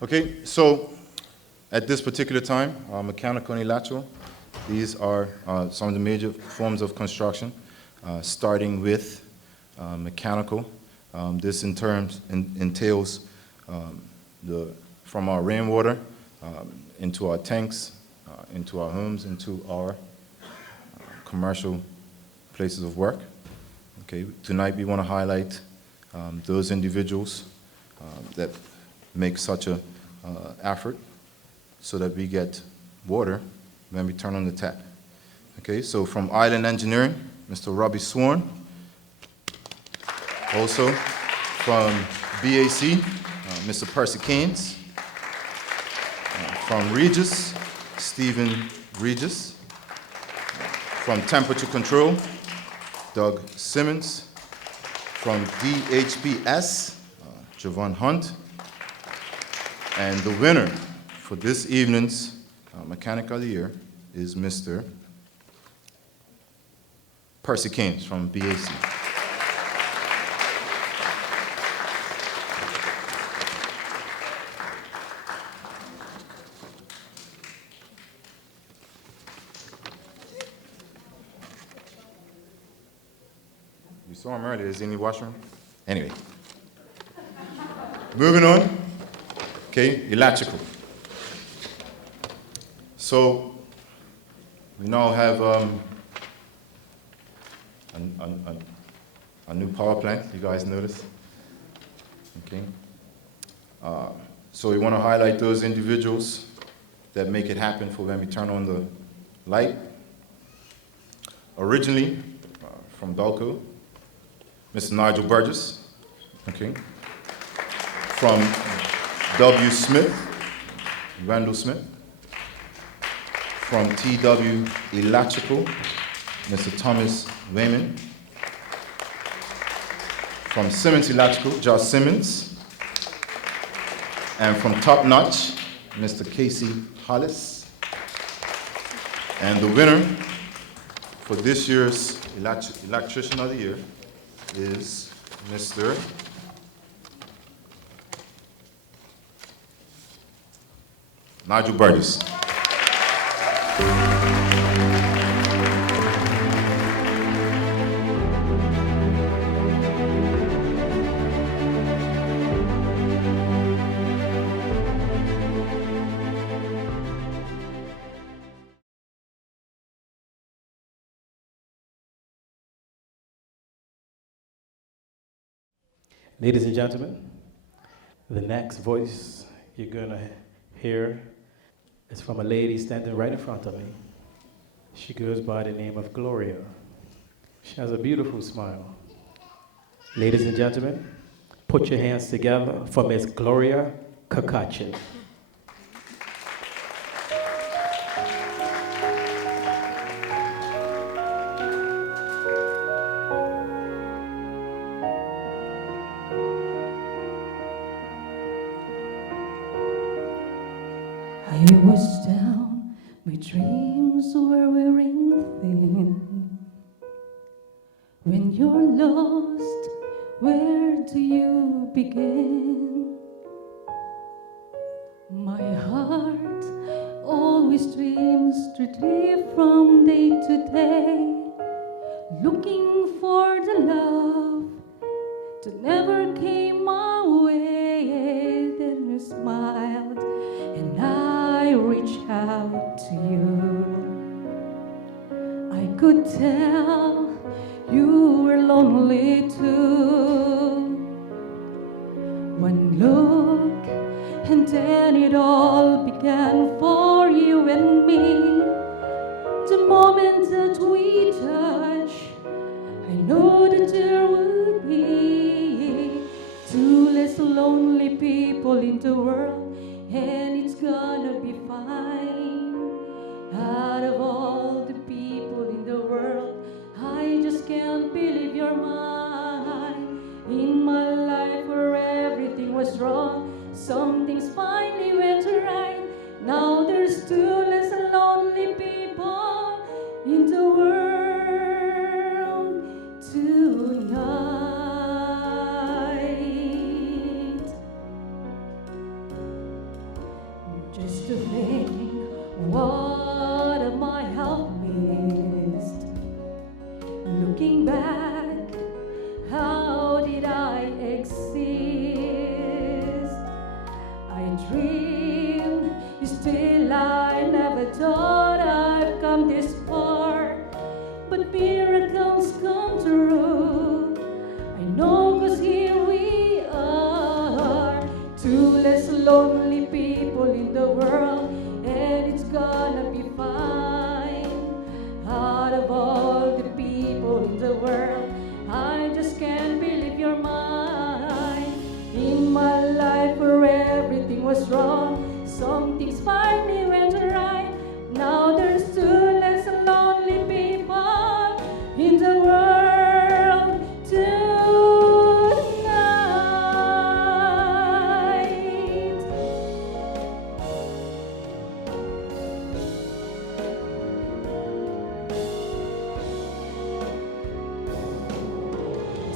Okay, so at this particular time, mechanical and electrical, these are some of the major forms of construction, starting with mechanical. This entails from our rainwater into our tanks, into our homes, into our commercial places of work. Okay, tonight we want to highlight those individuals that make such a effort so that we get water when we turn on the tap. Okay, so from Island Engineering, Mr. Robbie Sworn. Also from BAC, Mr. Percy Keynes. From Regis, Stephen Regis. From Temperature Control, Doug Simmons. From DHPS, Javon Hunt. And the winner for this evening's Mechanic of the Year is Mr. Percy Keynes from BAC. You saw him earlier. Is he in the washroom? Anyway. Moving on. Okay, electrical. So we now have a new power plant. You guys notice? Okay. So we want to highlight those individuals that make it happen for when we turn on the light. Originally from Belco, Mr. Nigel Burgess. Okay. From W. Smith, Randall Smith. From TW Electrical, Mr. Thomas Wayman. From Simmons Electrical, Josh Simmons. And from Top Notch, Mr. Casey Hollis. And the winner for this year's Electrician of the Year is Mr. Nigel Burgess. Ladies and gentlemen, the next voice you're going to hear is from a lady standing right in front of me. She goes by the name of Gloria. She has a beautiful smile. Ladies and gentlemen, put your hands together for Miss Gloria Kakache. I was down, my dreams were wearing thin. When you're lost, where do you begin? My heart always dreams strictly from day to day, looking for the love that never came my way. Then you smiled and I reached out to you. could tell you were lonely too. One look and then it all began for you and me. The moment that we touch, I know that there would be two less lonely people in the world, and it's gonna be fine. Out of all the people in the world, I just can't believe you're mine. In my life where everything was wrong, some things finally went right. Now there's two less lonely people in the world tonight. Just to think what I have missed. Looking back, how did I exist? I dreamed, still I never thought I'd come this far. But miracles come true. I know, 'cause here we are, two less lonely people in the world, and it's gonna be fine. Out of all the people in the world, I just can't believe you're mine. In my life where everything was wrong, some things finally went right. Now there's two less lonely people in the world tonight.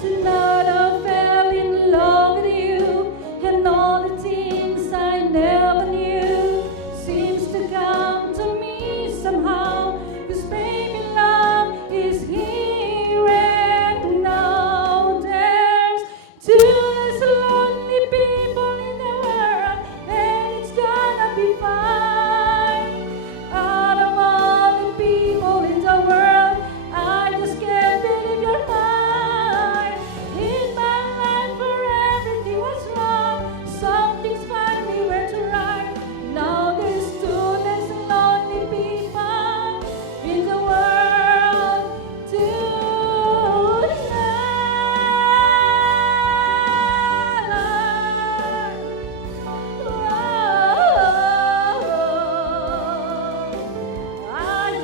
Tonight I fell in love with you, and all the things I never knew seems to come to me somehow. 'Cause baby, love is here and now. There's two less lonely people in the world, and it's gonna be fine. Out of all the people in the world, I just can't believe you're mine. In my life where everything was wrong, some things finally went right. Now there's two less lonely people in the world tonight. I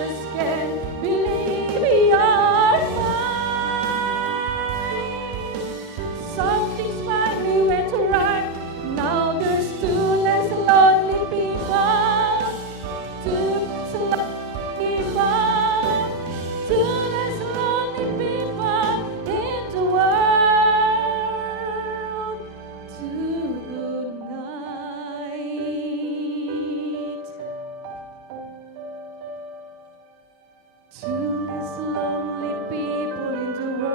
just can't believe you're mine. Some things finally went right. Now there's two less lonely people. Two less lonely people. Two less lonely people in the world tonight. Two less lonely people in the world.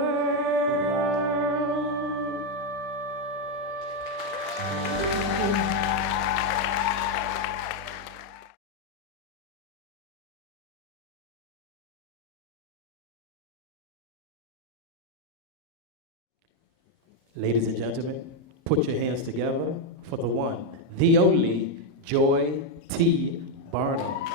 Ladies and gentlemen, put your hands together for the one, the only Joy T. Barnum.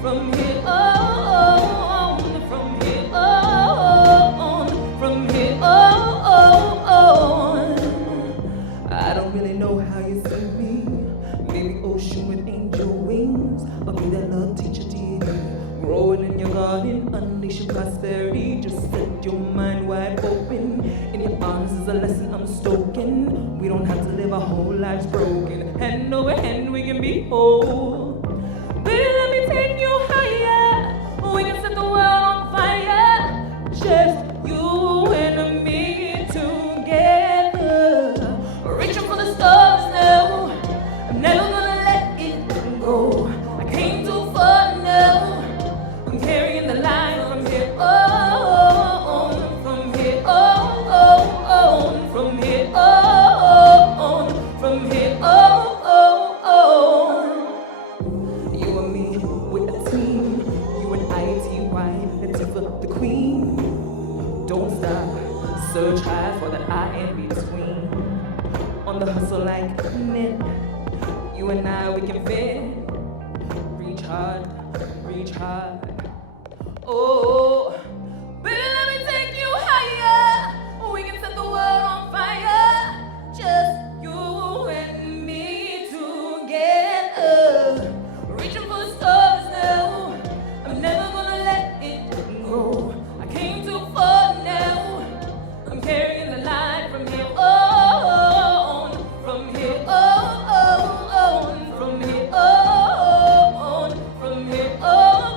From here on, from here on, from here on. I don't really know how you see me. Maybe ocean with angel wings. Or be that love teacher did. Growing in your garden, unleashing prosperity. Just set your mind wide open. In your arms is a lesson I'm stoking. We don't have to live our whole lives broken. Hand over hand we can be whole. Baby, let me take you higher. We Search high for that I in between. On the hustle like men, you and I, we can fit. Reach hard, reach hard. Oh, baby, let me take you higher. We can set the world on fire. Just you and me together. Reaching for the stars now. I'm never gonna let it go. I came too far now. I'm carrying the light from here on. From here on. From here on. From here on.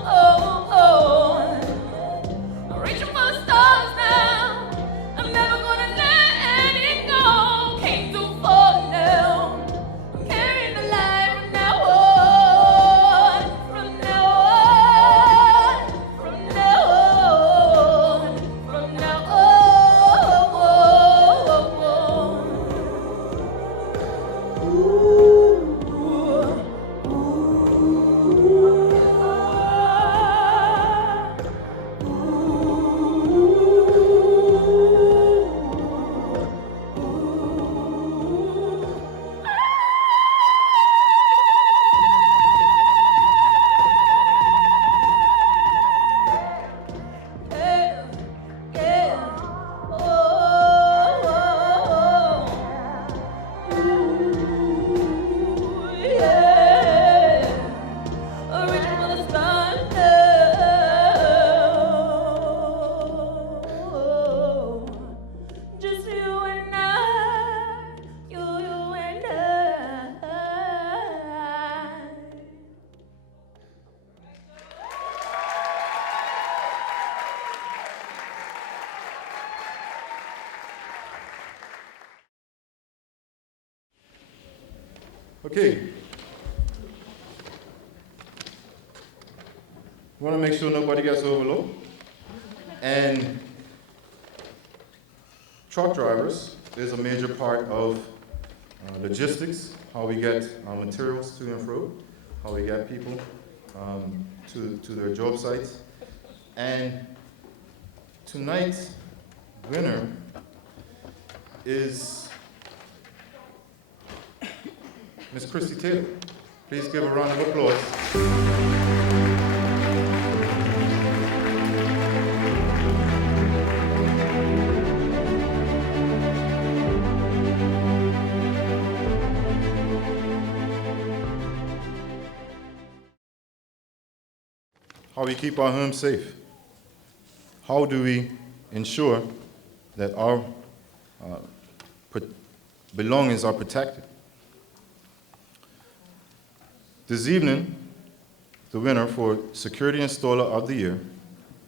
I'm reaching for the stars now. I'm never gonna let it go. Came too far now. I'm carrying the light from now on. From now on. From now on. From now on. Just you and I, you and I. Okay. We want to make sure nobody gets overlooked. And truck drivers is a major part of logistics, how we get materials to and fro, how we get people to their job sites. And tonight's winner is Miss Christy Taylor. Please give a round of applause. How we keep our homes safe. How do we ensure that our belongings are protected? This evening, the winner for Security Installer of the Year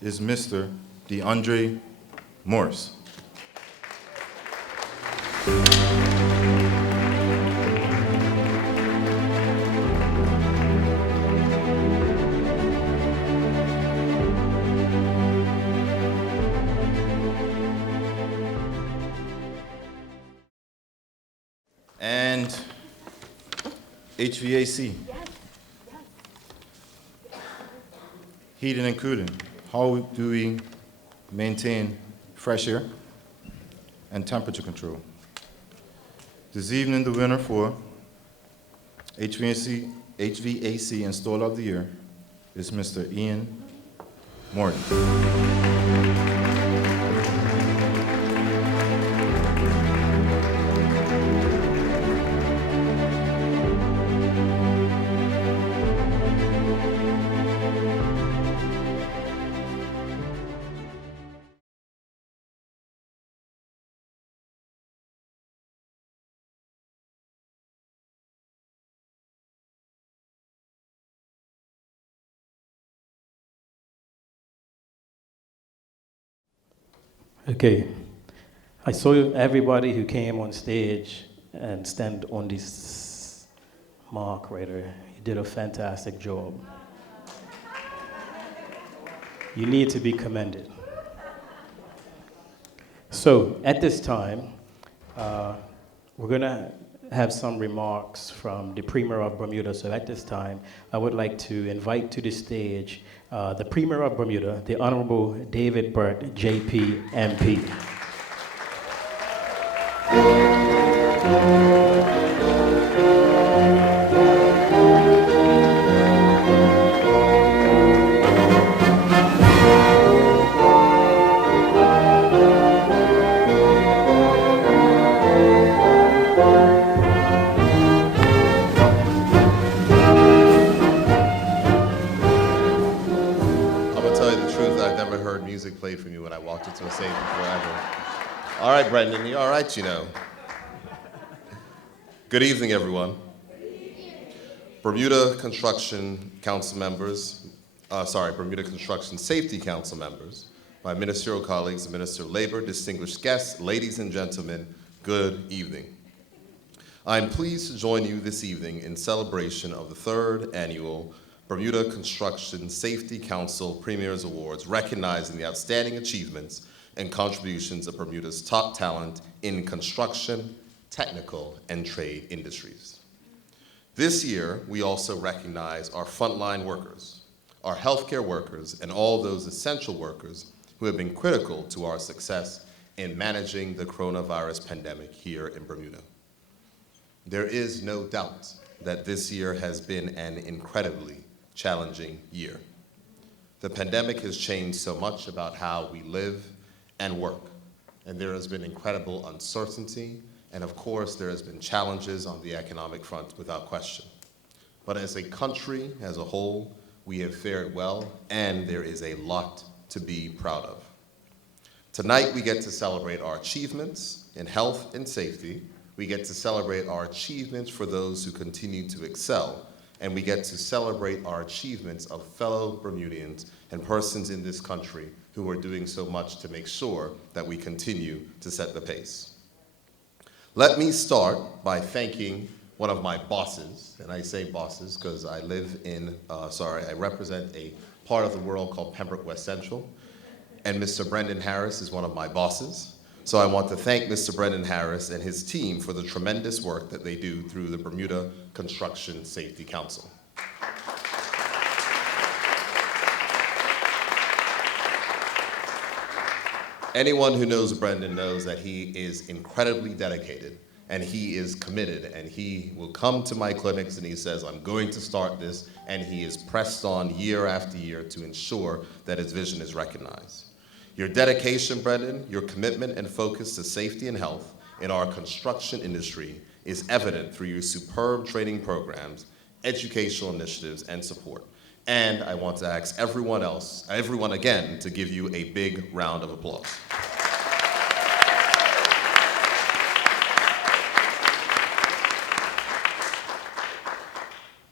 is Mr. DeAndre Morris. And HVAC. Heating and cooling. How do we maintain fresh air and temperature control? This evening, the winner for HVAC Installer of the Year is Mr. Ian Morgan. Okay, I saw everybody who came on stage and stand on this mark right there. You did a fantastic job. You need to be commended. So at this time, we're gonna have some remarks from the Premier of Bermuda. So at this time, I would like to invite to the stage the Premier of Bermuda, the Honorable David Burt J.P. MP. music played for me when I walked into a stage forever. All right, Brendan, you're all right, you know. Good evening, everyone. Bermuda Construction Council members, Bermuda Construction Safety Council members, my ministerial colleagues, the Minister of Labor, distinguished guests, ladies and gentlemen, good evening. I'm pleased to join you this evening in celebration of the 3rd annual Bermuda Construction Safety Council Premier's Awards, recognizing the outstanding achievements and contributions of Bermuda's top talent in construction, technical, and trade industries. This year, we also recognize our frontline workers, our healthcare workers, and all those essential workers who have been critical to our success in managing the coronavirus pandemic here in Bermuda. There is no doubt that this year has been an incredibly challenging year. The pandemic has changed so much about how we live and work, and there has been incredible uncertainty, and of course there has been challenges on the economic front without question. But as a country as a whole, we have fared well, and there is a lot to be proud of. Tonight we get to celebrate our achievements in health and safety. We get to celebrate our achievements for those who continue to excel, and we get to celebrate our achievements of fellow Bermudians and persons in this country who are doing so much to make sure that we continue to set the pace. Let me start by thanking one of my bosses, and I say bosses because I represent a part of the world called Pembroke West Central, and Mr. Brendan Harris is one of my bosses. So I want to thank Mr. Brendan Harris and his team for the tremendous work that they do through the Bermuda Construction Safety Council. Anyone who knows Brendan knows that he is incredibly dedicated and he is committed, and he will come to my clinics and he says, I'm going to start this, and he is pressed on year after year to ensure that his vision is recognized. Your dedication, Brendan, your commitment and focus to safety and health in our construction industry is evident through your superb training programs, educational initiatives, and support. And I want to ask everyone again, to give you a big round of applause.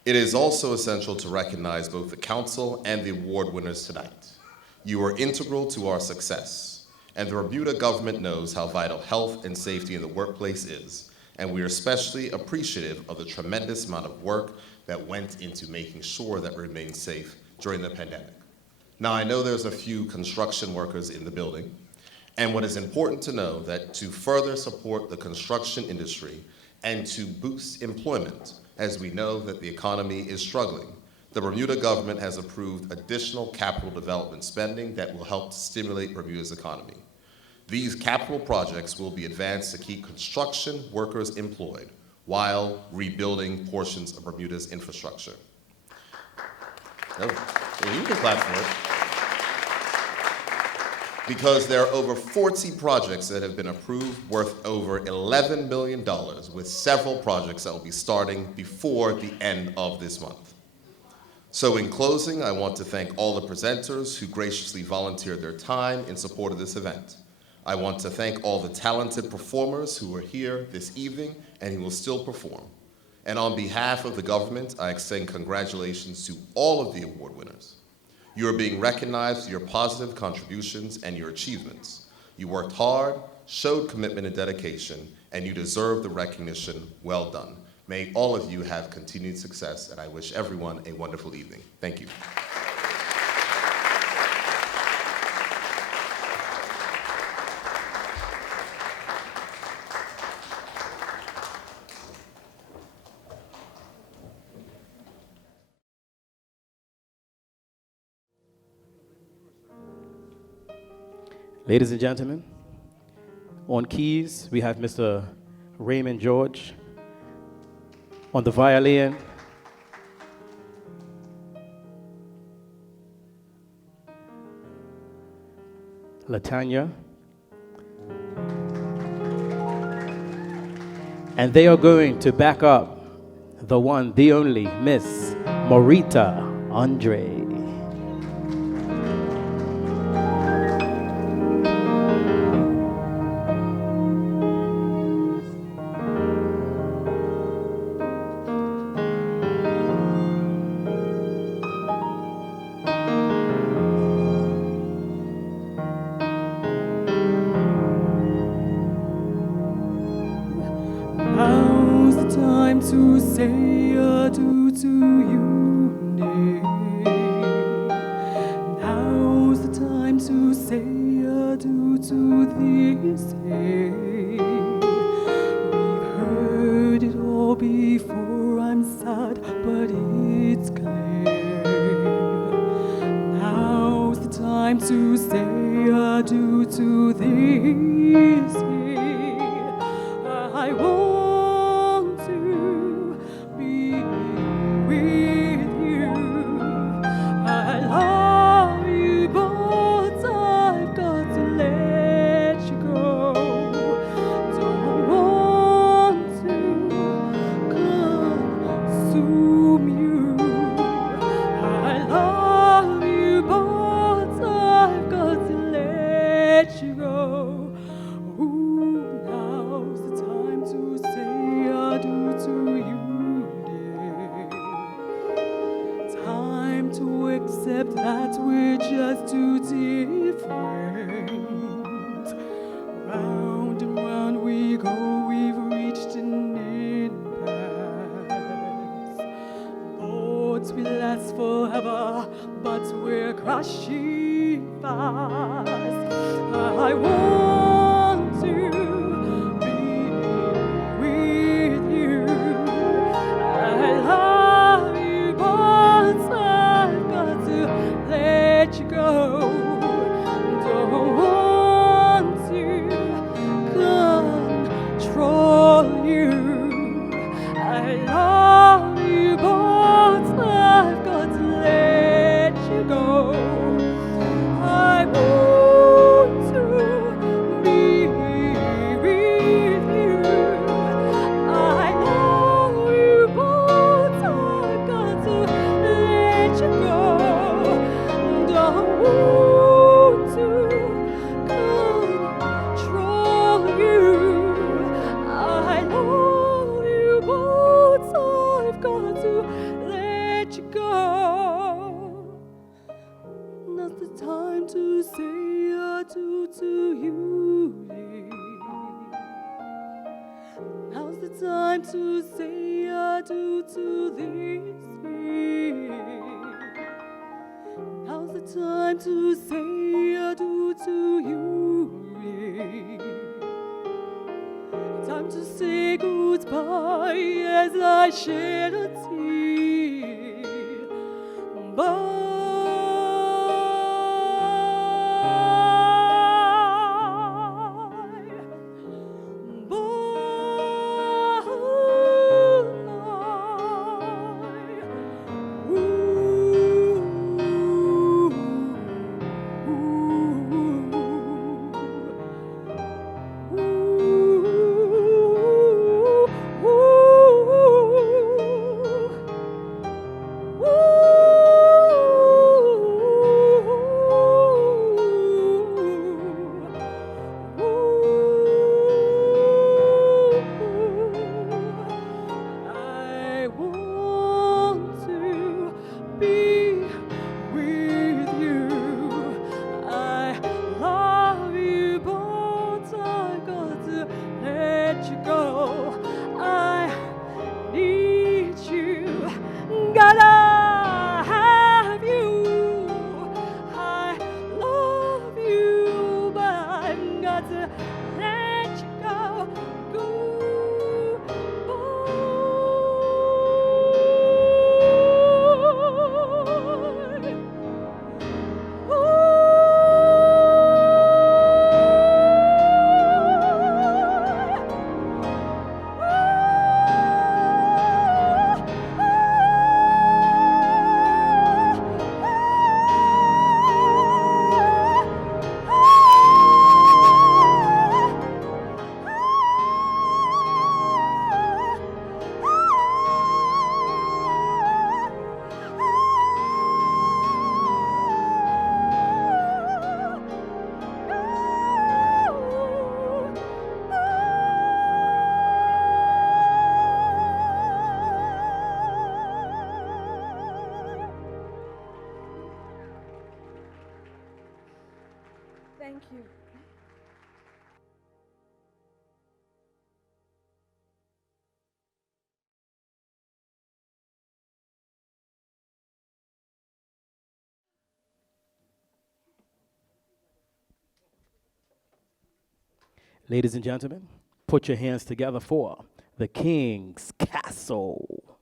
It is also essential to recognize both the council and the award winners tonight. You are integral to our success, and the Bermuda government knows how vital health and safety in the workplace is, and we are especially appreciative of the tremendous amount of work that went into making sure that we remain safe during the pandemic. Now, I know there's a few construction workers in the building, and what is important to know that to further support the construction industry and to boost employment, as we know that the economy is struggling, the Bermuda government has approved additional capital development spending that will help to stimulate Bermuda's economy. These capital projects will be advanced to keep construction workers employed while rebuilding portions of Bermuda's infrastructure. You can clap for it. Because there are over 40 projects that have been approved worth over $11 million, with several projects that will be starting before the end of this month. So in closing, I want to thank all the presenters who graciously volunteered their time in support of this event. I want to thank all the talented performers who are here this evening and who will still perform. And on behalf of the government, I extend congratulations to all of the award winners. You are being recognized for your positive contributions and your achievements. You worked hard, showed commitment and dedication, and you deserve the recognition. Well done. May all of you have continued success, and I wish everyone a wonderful evening. Thank you. Ladies and gentlemen, on keys, we have Mr. Raymond George. On the violin, Latanya. And they are going to back up the one, the only, Miss Morita Andre. say adieu to you. Now's the time to say adieu to this day. We've heard it all before, I'm sad, but it's clear. Now's the time to say adieu to this year. I want to be with you. I love you, but I've got to let you go. Don't want to consume you. I love you, but I've got to let you go. Ooh, now's the time to say adieu to you, dear. Time to accept that we're just too different. Round and round we go, we've reached an impasse. Thoughts will last forever, but we're crashing fast. I want to be with you. I love you, but I've got to let you go. Don't want to control you. I love you, but I've got to let you go. I want to be with you. I love you, but I've got to let you go. Don't want to control you. I love you, but I've got to let you go. Now's the time to say adieu to you. Now's the time to say adieu to this year. Now's the time to say adieu to you. Time to say goodbye as I shed a tear. Bye. I want to be with you. I love you, but I've got to let you go. I need you, gotta have you. I love you, but I've got to let you go. Thank you. Ladies and gentlemen, put your hands together for the King's Castle.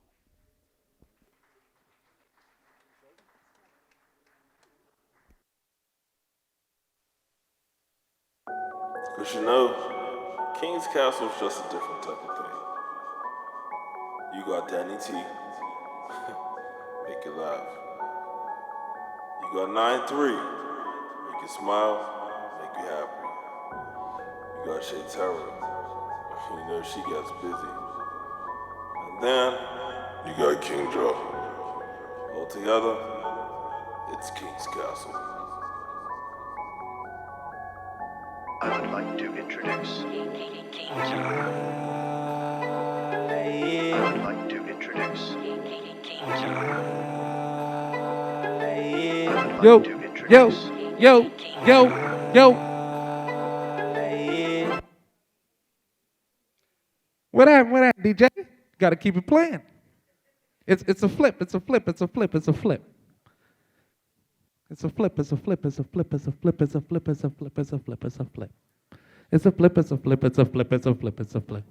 Because you know, King's Castle is just a different type of thing. You got Danny T, make you laugh. You got 9-3, make you smile, make you happy. You got Shay Terror, you know she gets busy. And then, you got King Joe. All together, it's King's Castle. I would like to introduce. I would like to introduce. Yo, yo. What happened, DJ? Gotta keep it playing. It's a flip, it's a flip, it's a flip, it's a flip. It's a flip, it's a flip, it's a flip, it's a flip, it's a flip, it's a flip, it's a flip, it's a flip. It's a flip, it's a flip, it's a flip, it's a flip, it's a flip.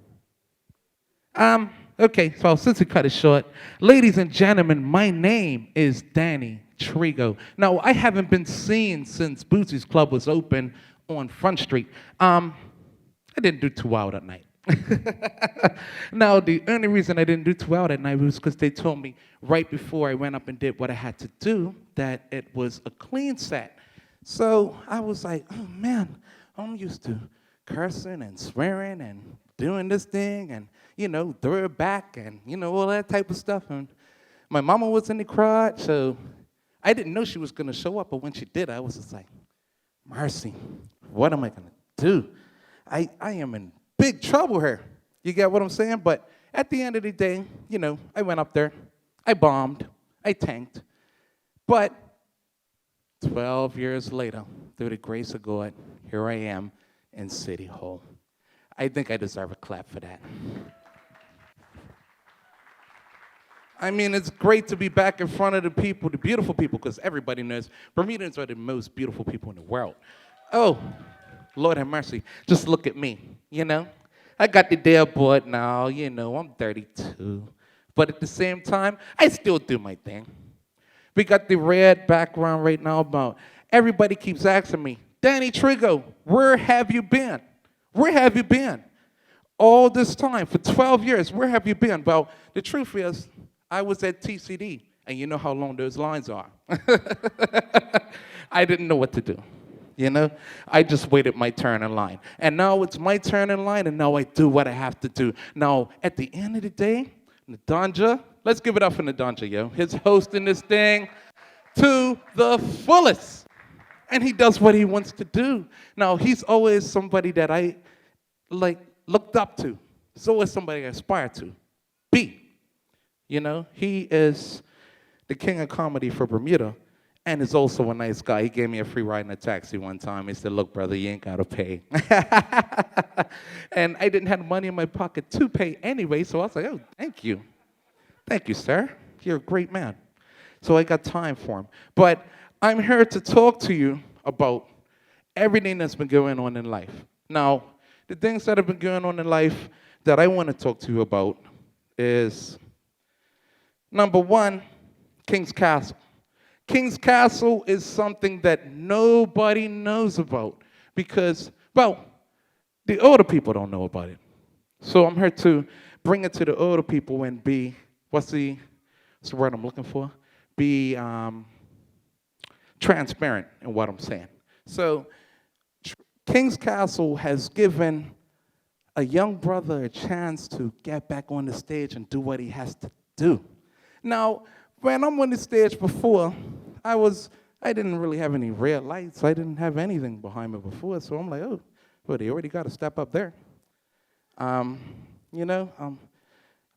Okay, so since we cut it short, ladies and gentlemen, my name is Danny Trigo. Now, I haven't been seen since Boosie's Club was open on Front Street. I didn't do too well that night. Now, the only reason I didn't do too well that night was because they told me right before I went up and did what I had to do that it was a clean set. So I was like, oh man, I'm used to cursing and swearing and doing this thing and, you know, throw it back and, you know, all that type of stuff. And my mama was in the crowd, so I didn't know she was going to show up, but when she did, I was just like, mercy, what am I going to do? I am in big trouble here. You get what I'm saying? But at the end of the day, you know, I went up there, I bombed, I tanked. But 12 years later, through the grace of God, here I am in City Hall. I think I deserve a clap for that. I mean, it's great to be back in front of the people, the beautiful people, because everybody knows Bermudans are the most beautiful people in the world. Oh, Lord have mercy. Just look at me, you know? I got the deal board now, you know, I'm 32. But at the same time, I still do my thing. We got the red background right now about everybody keeps asking me, Danny Trigo, where have you been? Where have you been? All this time, for 12 years, where have you been? Well, the truth is, I was at TCD, and you know how long those lines are. I didn't know what to do. You know, I just waited my turn in line. And now it's my turn in line, and now I do what I have to do. Now, at the end of the day, Nadanja, let's give it up for Nadanja, yo. He's hosting this thing to the fullest. And he does what he wants to do. Now, he's always somebody that I, looked up to. He's always somebody I aspire to be. You know, he is the king of comedy for Bermuda. And is also a nice guy. He gave me a free ride in a taxi one time. He said, look, brother, you ain't got to pay. And I didn't have money in my pocket to pay anyway, so I was like, oh, thank you. Thank you, sir. You're a great man. So I got time for him. But I'm here to talk to you about everything that's been going on in life. Now, the things that have been going on in life that I want to talk to you about is, number one, King's Castle. King's Castle is something that nobody knows about because, well, the older people don't know about it. So I'm here to bring it to the older people and be, what's the word I'm looking for? Be transparent in what I'm saying. So King's Castle has given a young brother a chance to get back on the stage and do what he has to do. Now, when I'm on the stage before, I didn't really have any red lights. I didn't have anything behind me before, so I'm like, oh, well, they already got to step up there. You know,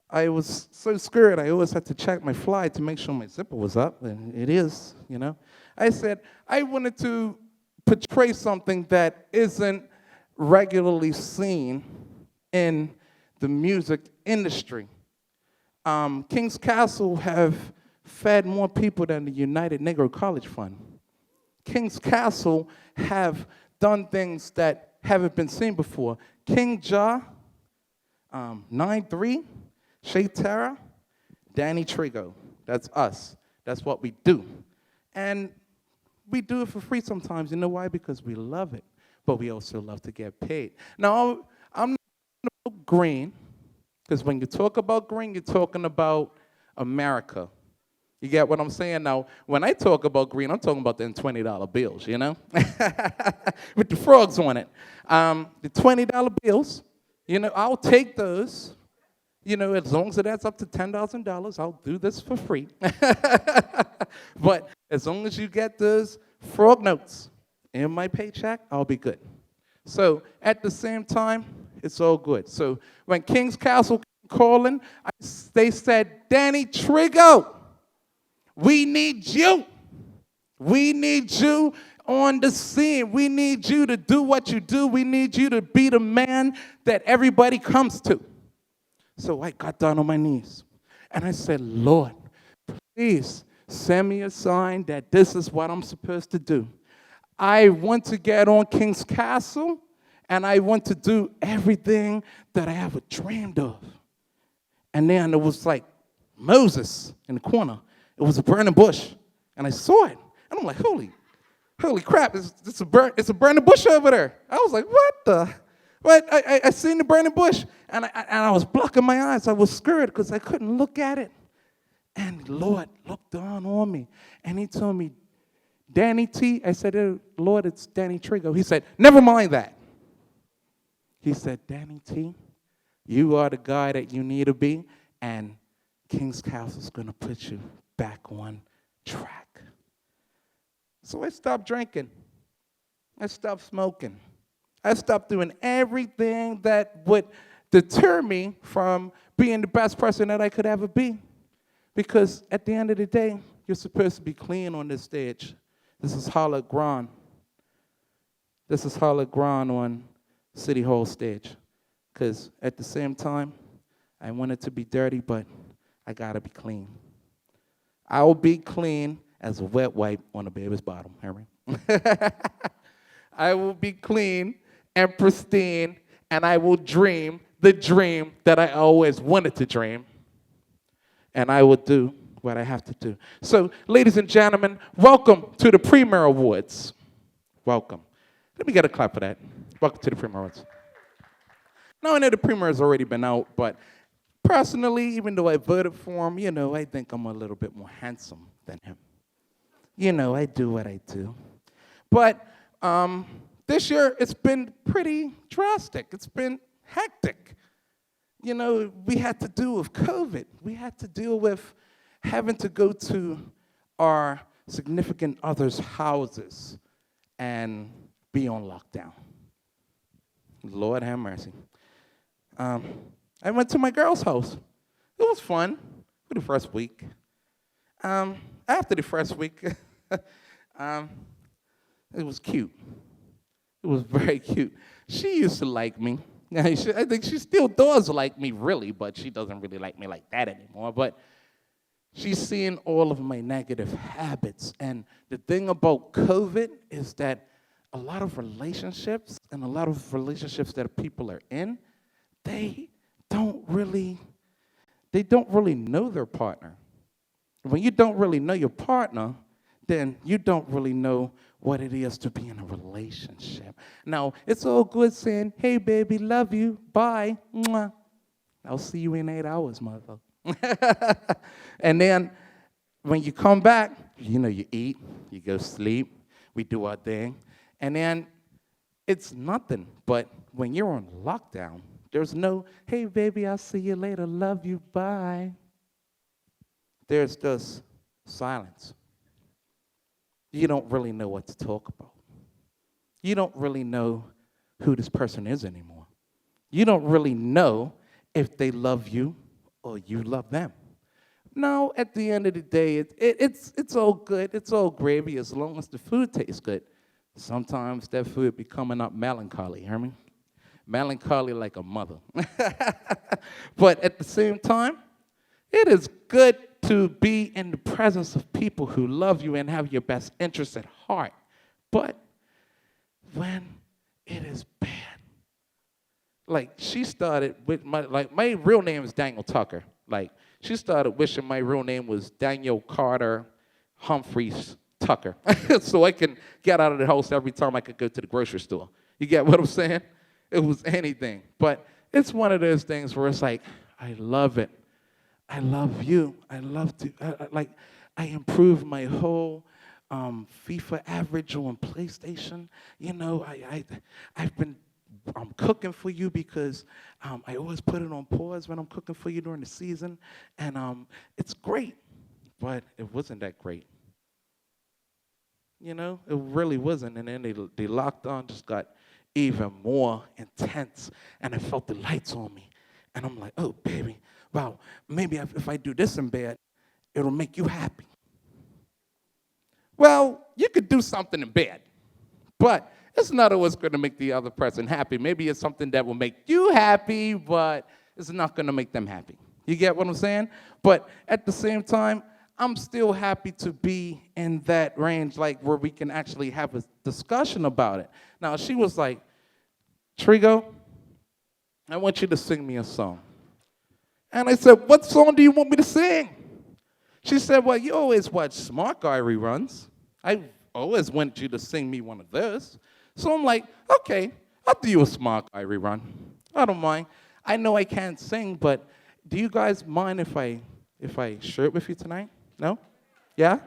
I was so scared. I always had to check my fly to make sure my zipper was up, and it is, you know. I said I wanted to portray something that isn't regularly seen in the music industry. King's Castle have fed more people than the United Negro College Fund. King's Castle have done things that haven't been seen before. King Ja, 9-3, Shay Tara, Danny Trigo. That's us. That's what we do. And we do it for free sometimes. You know why? Because we love it, but we also love to get paid. Now, I'm not about green, because when you talk about green, you're talking about America. You get what I'm saying? Now, when I talk about green, I'm talking about them $20 bills, you know? With the frogs on it. The $20 bills, you know, I'll take those. You know, as long as it adds up to $10,000, I'll do this for free. But as long as you get those frog notes in my paycheck, I'll be good. So at the same time, it's all good. So when King's Castle came calling, they said, Danny Trigo, we need you. We need you on the scene. We need you to do what you do. We need you to be the man that everybody comes to. So I got down on my knees and I said, Lord, please send me a sign that this is what I'm supposed to do. I want to get on King's Castle and I want to do everything that I ever dreamed of. And then it was like Moses in the corner. It was a burning bush. And I saw it. And I'm like, holy crap, it's a burning bush over there. I was like, what the? But I seen the burning bush, and I was blocking my eyes. I was scared because I couldn't look at it. And the Lord looked down on me, and he told me, Danny T. I said, Lord, it's Danny Trigo. He said, never mind that. He said, Danny T., you are the guy that you need to be, and King's Castle's going to put you back on track. So I stopped drinking. I stopped smoking. I stopped doing everything that would deter me from being the best person that I could ever be. Because at the end of the day, you're supposed to be clean on this stage. This is Hollow Grand. This is Hollow Grand on City Hall stage. Because at the same time, I want it to be dirty, but I gotta be clean. I will be clean as a wet wipe on a baby's bottom, hear me? I will be clean and pristine, and I will dream the dream that I always wanted to dream, and I will do what I have to do. So, ladies and gentlemen, welcome to the Premier Awards. Welcome. Let me get a clap for that. Welcome to the Premier Awards. Now, I know the Premier has already been out, but personally, even though I voted for him, you know, I think I'm a little bit more handsome than him. You know, I do what I do. But this year, it's been pretty drastic. It's been hectic. You know, we had to deal with COVID. We had to deal with having to go to our significant others' houses and be on lockdown. Lord have mercy. I went to my girl's house. It was fun for the first week. After the first week, it was cute. It was very cute. She used to like me. I think she still does like me, really, but she doesn't really like me like that anymore. But she's seeing all of my negative habits. And the thing about COVID is that a lot of relationships and a lot of relationships that people are in, they don't really know their partner. When you don't really know your partner, then you don't really know what it is to be in a relationship. Now, it's all good saying, hey, baby, love you, bye, mwah. I'll see you in 8 hours, mother. And then when you come back, you know, you eat, you go sleep, we do our thing, and then it's nothing. But when you're on lockdown, there's no, hey, baby, I'll see you later, love you, bye. There's just silence. You don't really know what to talk about. You don't really know who this person is anymore. You don't really know if they love you or you love them. No, at the end of the day, it's all good. It's all gravy as long as the food tastes good. Sometimes that food be coming up melancholy, you hear me? Melancholy like a mother. But at the same time, it is good to be in the presence of people who love you and have your best interests at heart. But when it is bad, like, she started with my real name is Daniel Tucker. Like, she started wishing my real name was Daniel Carter Humphreys Tucker. So I can get out of the house every time I could go to the grocery store. You get what I'm saying? It was anything. But it's one of those things where it's like, I love it. I love you. I love to, I improved my whole FIFA average on PlayStation. You know, I've been cooking for you because I always put it on pause when I'm cooking for you during the season. And it's great, but it wasn't that great. You know, it really wasn't. And then the lockdown just got even more intense, and I felt the lights on me. And I'm like, oh, baby, wow, maybe if I do this in bed, it'll make you happy. Well, you could do something in bed, but it's not always going to make the other person happy. Maybe it's something that will make you happy, but it's not going to make them happy. You get what I'm saying? But at the same time, I'm still happy to be in that range, like where we can actually have a discussion about it. Now, she was like, Trigo, I want you to sing me a song. And I said, what song do you want me to sing? She said, well, you always watch Smart Guy reruns. I always want you to sing me one of those. So I'm like, okay, I'll do you a Smart Guy rerun. I don't mind. I know I can't sing, but do you guys mind if I share it with you tonight? No? Yeah?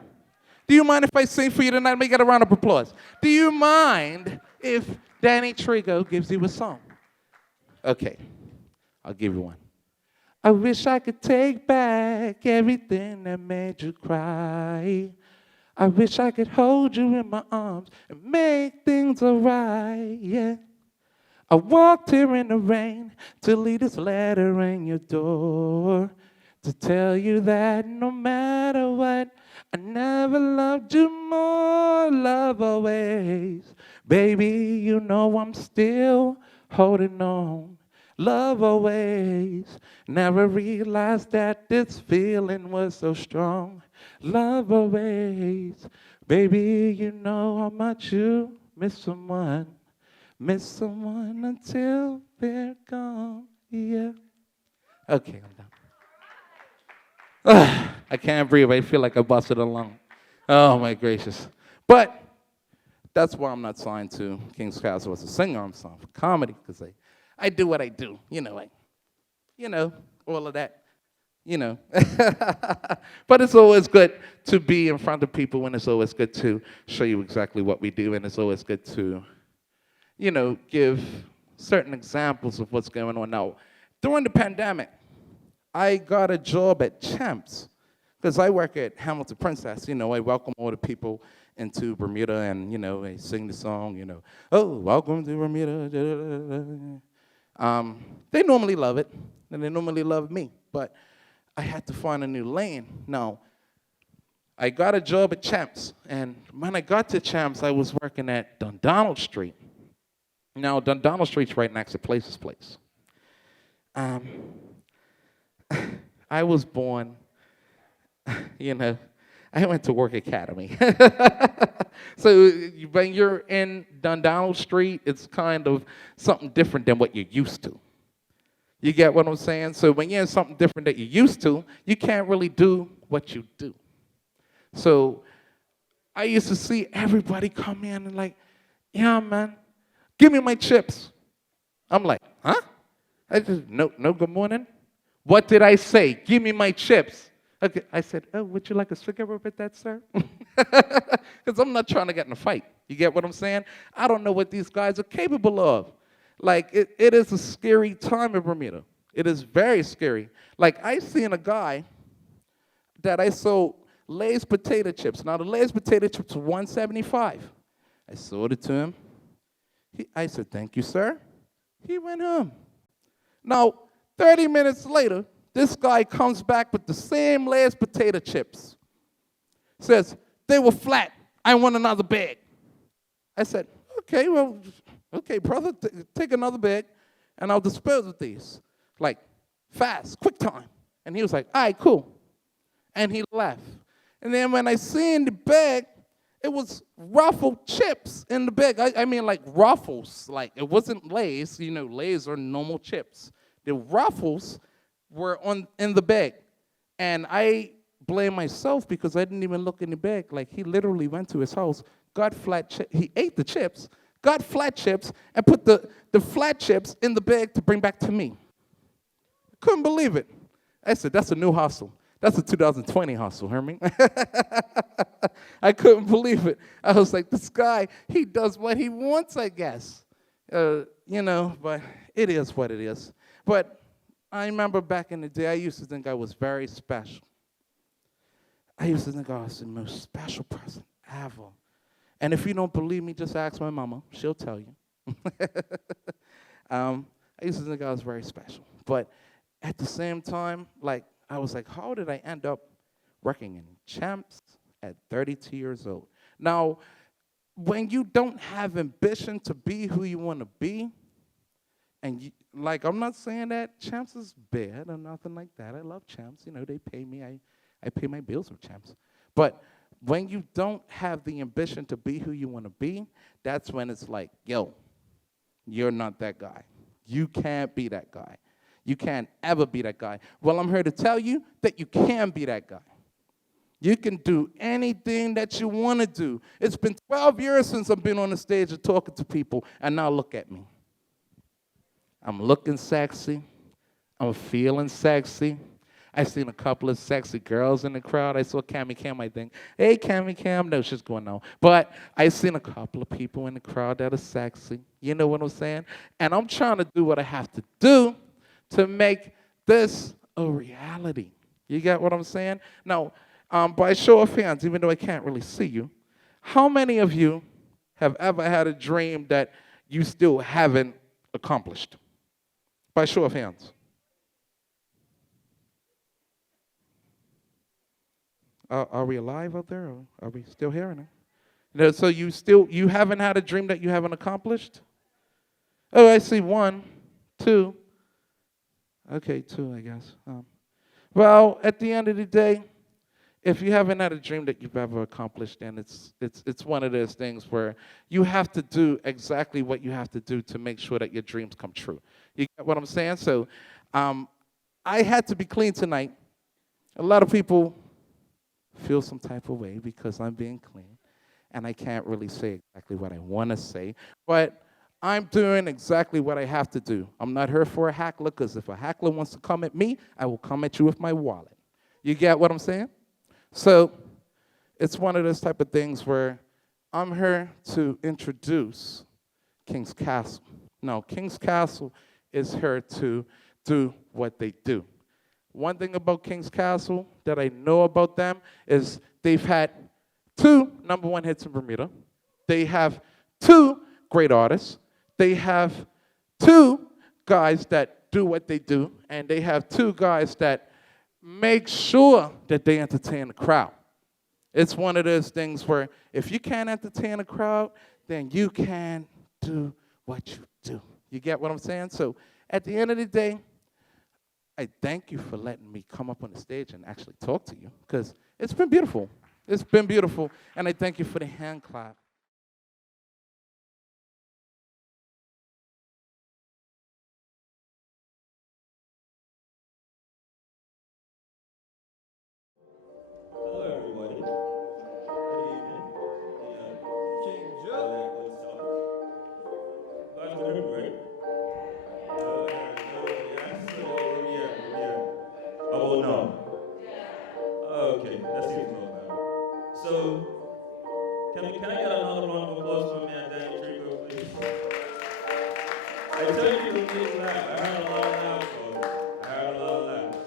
Do you mind if I sing for you tonight? Let me get a round of applause. Do you mind if Danny Trigo gives you a song? Okay, I'll give you one. I wish I could take back everything that made you cry. I wish I could hold you in my arms and make things alright, yeah. I walked here in the rain to leave this letter in your door, to tell you that no matter what, I never loved you more, love always. Baby, you know I'm still holding on, love always. Never realized that this feeling was so strong, love always. Baby, you know how much you miss someone until they're gone, yeah. Okay, I'm done. I can't breathe. I feel like I busted a lung. Oh, my gracious. But that's why I'm not signed to King's Castle as a singer. I'm signed for comedy because I do what I do. You know, all of that. You know. But it's always good to be in front of people, and it's always good to show you exactly what we do, and it's always good to, you know, give certain examples of what's going on. Now, during the pandemic, I got a job at Champs because I work at Hamilton Princess. You know, I welcome all the people into Bermuda, and, you know, I sing the song, you know, oh, welcome to Bermuda. They normally love it, and they normally love me, but I had to find a new lane. Now, I got a job at Champs, and when I got to Champs, I was working at Dundonald Street. Now, Dundonald Street's right next to Place's Place. I was born, you know, I went to work academy. So when you're in Dundonald Street, it's kind of something different than what you're used to. You get what I'm saying? So when you're in something different that you're used to, you can't really do what you do. So I used to see everybody come in and like, yeah, man, give me my chips. I'm like, huh? I just, no, good morning. What did I say? Give me my chips. Okay, I said, oh, would you like a cigarette with that, sir? Because I'm not trying to get in a fight. You get what I'm saying? I don't know what these guys are capable of. Like, it is a scary time in Bermuda. It is very scary. Like, I seen a guy that I sold Lay's potato chips. Now, the Lay's potato chips were $1.75. I sold it to him. I said, thank you, sir. He went home. Now, 30 minutes later, this guy comes back with the same Lay's potato chips. Says, they were flat. I want another bag. I said, okay, well, okay, brother, take another bag, and I'll dispose of these. Like, fast, quick time. And he was like, all right, cool. And he left. And then when I seen the bag, It was Ruffle chips in the bag. I mean, like Ruffles. Like, it wasn't Lay's. You know, Lay's are normal chips. The Ruffles were in the bag. And I blame myself because I didn't even look in the bag. Like, he literally went to his house, got flat chips. He ate the chips, got flat chips, and put the flat chips in the bag to bring back to me. Couldn't believe it. I said, that's a new hustle. That's a 2020 hustle, Hermie. I couldn't believe it. I was like, this guy, he does what he wants, I guess. You know, but it is what it is. But I remember back in the day, I used to think I was very special. I used to think I was the most special person ever. And if you don't believe me, just ask my mama. She'll tell you. I used to think I was very special. But at the same time, like, I was like, how did I end up working in Champs at 32 years old? Now, when you don't have ambition to be who you want to be, and you, like, I'm not saying that Champs is bad or nothing like that. I love Champs. You know, they pay me. I pay my bills with Champs. But when you don't have the ambition to be who you want to be, that's when it's like, yo, you're not that guy. You can't be that guy. You can't ever be that guy. Well, I'm here to tell you that you can be that guy. You can do anything that you want to do. It's been 12 years since I've been on the stage and talking to people, and now look at me. I'm looking sexy. I'm feeling sexy. I seen a couple of sexy girls in the crowd. I saw Cammy Cam, I think. Hey, Cammy Cam. No, she's going on. But I seen a couple of people in the crowd that are sexy. You know what I'm saying? And I'm trying to do what I have to do to make this a reality. You get what I'm saying? Now, by show of hands, even though I can't really see you, how many of you have ever had a dream that you still haven't accomplished? By show of hands. Are we alive out there, or are we still hearing it? No, so you haven't had a dream that you haven't accomplished? Oh, I see 1, 2. Okay, 2, I guess. Well, at the end of the day, if you haven't had a dream that you've ever accomplished, then it's one of those things where you have to do exactly what you have to do to make sure that your dreams come true. You get what I'm saying? So I had to be clean tonight. A lot of people feel some type of way because I'm being clean, and I can't really say exactly what I want to say, but I'm doing exactly what I have to do. I'm not here for a heckler, because if a heckler wants to come at me, I will come at you with my wallet. You get what I'm saying? So it's one of those type of things where I'm here to introduce King's Castle. No, King's Castle is here to do what they do. One thing about King's Castle that I know about them is they've had 2 #1 hits in Bermuda. They have 2 great artists. They have 2 guys that do what they do, and they have 2 guys that make sure that they entertain the crowd. It's one of those things where if you can't entertain a crowd, then you can't do what you do. You get what I'm saying? So at the end of the day, I thank you for letting me come up on the stage and actually talk to you, because it's been beautiful. It's been beautiful, and I thank you for the hand clap. Hello, everybody. Good evening. King Joe. Good stuff. Guys, can you hear me, right? Oh, no. Okay, that seems a little better. So, can I get another round of applause for my man, Danny Trico, please? I tell you to please laugh. I heard a lot of laughs, folks. I heard a lot of laughs.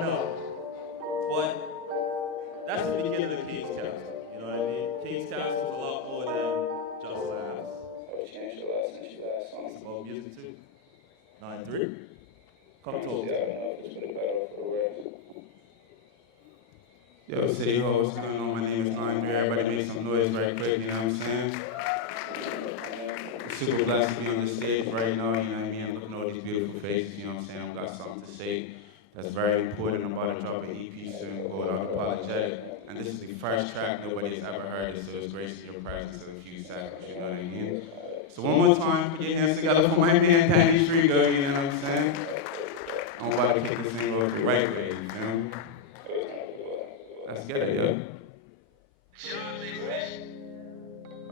No. But that's the beginning of King's Castle. You know what I mean? King's Castle is a lot more than just laughs. Oh, changed a lot since you last saw me. It's about music too. 9-3. Come talk. Yeah, I don't know if it's been better for the worse. Yo, City Hall, what's going on? My name is 9-3. Everybody make some noise right quick, you know what I'm saying? I'm super blessed to be on this stage right now, you know what I mean? Looking at all these beautiful faces, you know what I'm saying? I've got something to say. that's very important. I'm about to drop an EP soon called Unapologetic. And this is the first track, nobody's ever heard it, so it's gracing your presence in a few seconds, you know what I mean? So one more time, put your hands together for my man, Danny Strigo, you know what I'm saying? I'm about to kick this thing off the right way, you feel me? Let's get it, yo.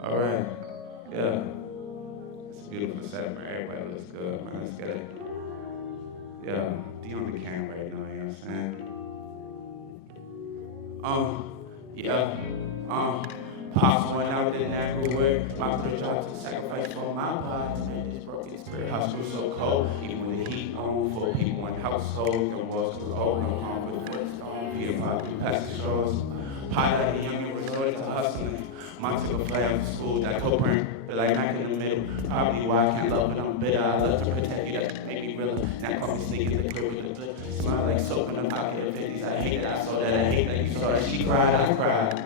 All right, yeah. It's a beautiful set, man. Everybody looks good, man. Let's get it. Yeah, D on the cam right now, you know what I'm saying? Pops went out there and where my brother tried to sacrifice for my pops. Man, this broken spirit, house was so cold. Even with the heat on, 4 people in household, the walls too old, no comfort for the storm. Peter Piper, past the shores. Pilot, the young resorted to hustling. Mom took a flight out to school, that co-parent, but like back in the middle. Probably why I can't love, but I'm bitter. I love to protect you, that make me realer. Now call me sneaking the crib with the blip. Smile like soap in the pocket of 50s. I hate that, I saw that, I hate that. You saw that, she cried, I cried.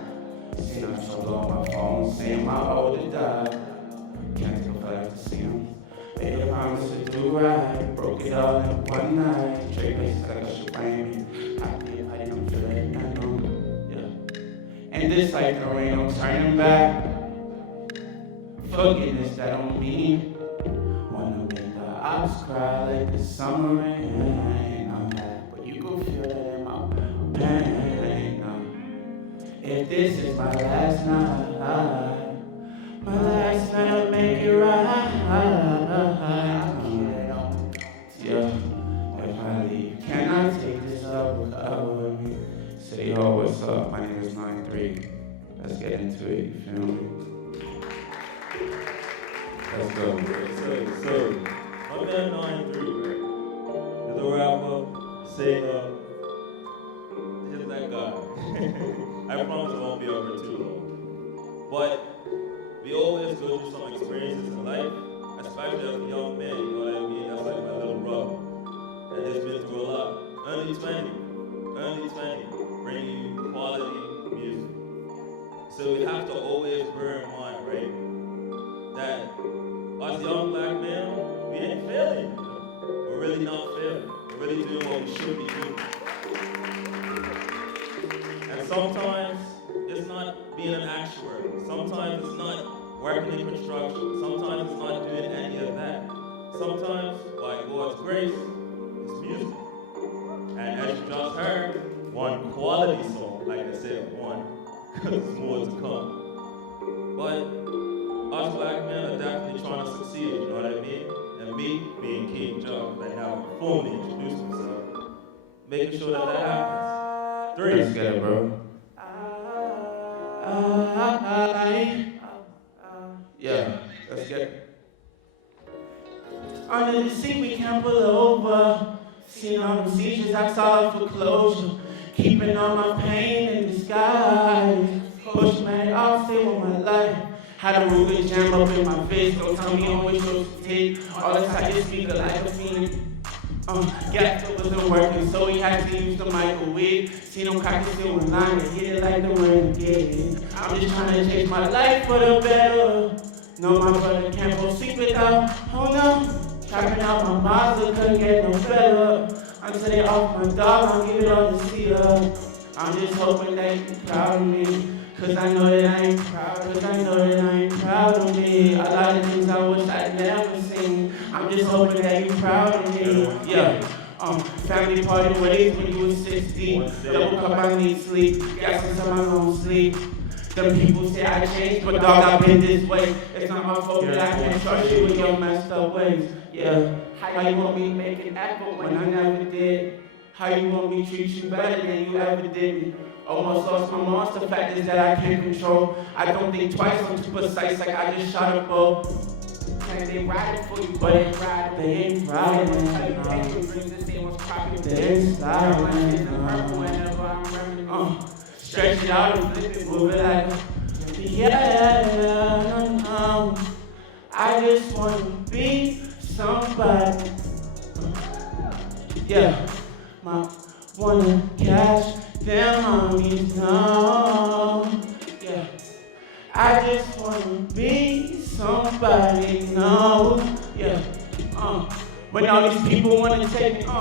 Seen her trouble on my phone, saying my older died. Can't take a flight to see him. Made a promise to do right, broke it all in one night. Trade places like a shebang. I didn't feel it, I know. And this life, there ain't no turning back. Forgiveness, that don't mean wanna make the ops cry like the summer rain. I'm back, but you can feel that in my pain. If this is my last night, I'll make it right. Yeah, if I leave, can I take this up with me? Say, yo, what's up? My name is 93. Let's get into it, you feel me? Let's go. So, my man 93, right? He's a rapper, singer, just that guy. I promise it won't be over too long. But we always go through some experiences in life, especially as a young man, you know what I mean? That's like my little brother. And he's been through a lot. Early 20, bringing you quality music. So we have to always bear in mind, right, that us young black men, we ain't failing. You know? We're really not failing. We're really doing what we should be doing. And sometimes it's not being an actuary. Sometimes it's not working in construction. Sometimes it's not doing any of that. Sometimes, by God's grace, it's music. And as you just heard, one quality song, like I said, one, because there's more to come. But us black men are definitely trying to succeed, you know what I mean? And me, being King John, right now, formally introduce myself, making sure that happens. 3. Let's get it, bro. Yeah, let's get it. Under the seat, we can't pull over. Seeing all them seizures, I saw for closure. Keeping all my pain in disguise. Push me off, stay with my life. Had a ruler jam up in my face. Don't tell me on which road to take. All the time you speak the life of me. Gas still wasn't working, so he had to use the microwave. Seen him crack his still in line and hit it like the renegade. I'm just trying to change my life for the better. No, my brother can't go sleep without. Oh no. Trapping out my Mazda, couldn't get no better. Until they off my dog, I'll give it all to see her. I'm just hoping that you're proud of me. Cause I know that I ain't proud of me. A lot of things I wish I'd never seen. I'm just hoping that you're proud of me. Yeah. Family party ways when you was 60. Double cup, I need sleep. Gas inside my own sleep. Them people say I changed, but dog, I've been this way. It's not my fault that I can't trust you with your messed up ways. Yeah. How you want me to make an effort when I never did? How you want me to treat you better than you ever did me? Almost lost my monster factors that I can't control. I don't think twice, I'm too precise, like I just shot a bow. And they ride it for you, but they ain't riding. They ain't sliding. Stretch it out and flip it, move it like, yeah. I just wanna be somebody. Yeah, wanna catch them homies, no. Yeah, I just wanna be somebody, no. Yeah, when all these people wanna take me,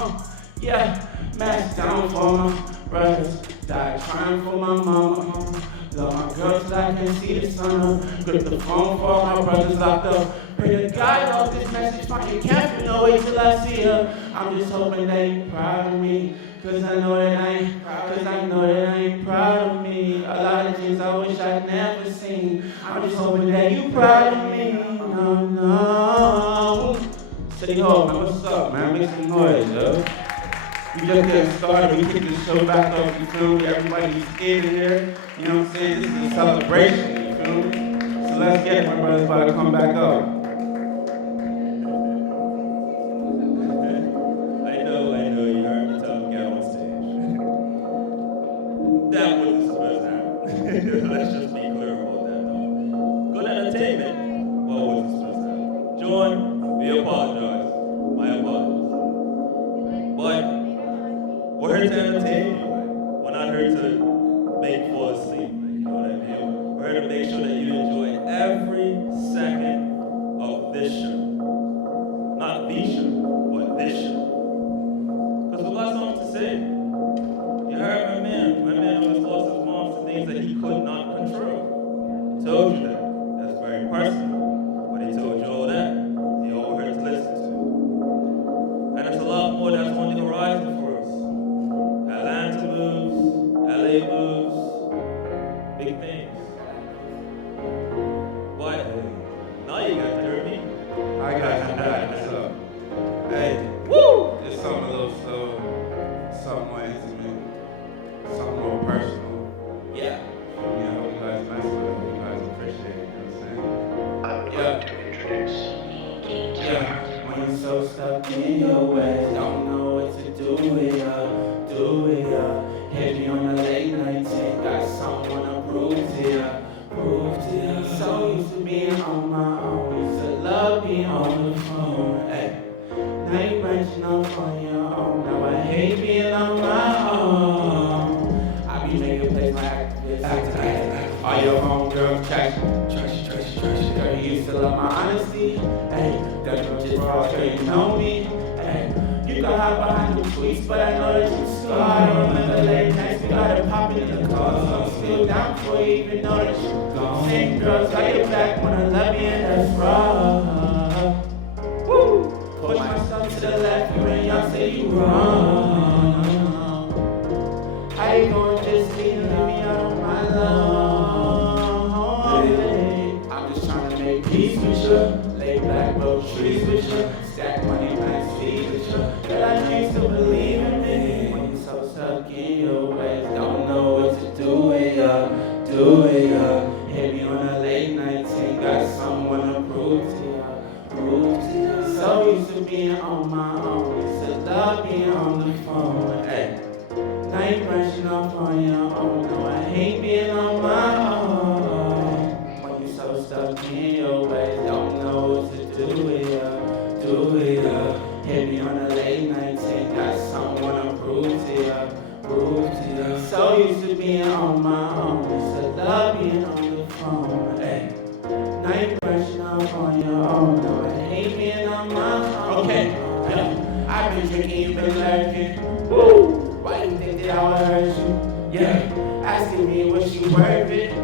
yeah. Mask down for my brothers, died trying for my mama. Love my girl till I can see the sun. Grip the phone for all my brothers locked up. Pray to God all this message fucking can't no wait till I see her. I'm just hoping that you proud of me. Cause I know that I ain't proud of me. A lot of things I wish I'd never seen. I'm just hoping that you proud of me. No. City Hall, man, what's up, man? Make some noise, yo. We just getting started. We kick this show back up, you feel me? Everybody's in here. You know what I'm saying? This is a celebration, you feel me? So let's get it, my brother's about to come back up. I know, you heard me tell him get on stage. That wasn't supposed to happen. Let's just be clear about that, though. Good entertainment, what wasn't supposed to happen. John, we apologize. My apologies. But we're here to entertain you. We're not here to make you fall asleep. You know what I mean? We're here to make sure that you enjoy every second of this show. Not the show, but this show. Because we got something to say. You heard my man almost lost his mom to things that he could not control. He told you that. That's very personal. But he told you all that. You're all here to listen to. And there's a lot more that's on the horizon for us. Atlanta moves, LA moves, big things. But now you got to hear me. I got you back. What's up? Hey, woo! Just something a little slow, something more intimate, something more personal. Yeah. I hope you guys mess with it. I hope you guys appreciate it. You know what I'm saying? I would like to introduce. Yeah. When you're so stuck in your ways, don't know what to do with ya. Hit me on the late night take, got someone to prove to ya. So used to being on my own, used to love being on the phone. Ay. Now you branching off on your own, now I hate being on my own. I be making plays my activist. All your homegirls trashy. Girl, you used to love my honesty. Ay. That girl just raw, girl, you know me. Ay. You can hide behind the tweets, but I know that you scarred. I remember late nights, we got it popping in the car. So I'm still down for you, even though that you gone. Same girls, got your back when I love you, and that's raw. Woo! Push myself to the left, you and y'all say you wrong. How you gonna just leave me out on my love? I'm just trying to make peace with you. Lay back, blow trees with you. Stack money, plant seeds with you. Girl, I know you still believe in me. When you're so stuck in your ways, don't know what to do with ya. Hit me on a late night thing, got someone to prove to ya. So used to being on my own, used to love being on the phone. Ay. Now you brushing off on your own, no, I hate being on my own. When you're so stuck in your ways, don't know what to do with ya. Hit me on a late night thing, got someone to prove to ya. So used to being on my own, used to love being on the phone. Ay. Now you brushing off on your own, no, I hate being on my own. Okay, yeah. I've been drinking, you've been lurking. Woo! Why you think that I would hurt you? Yeah, asking me was you worth it. I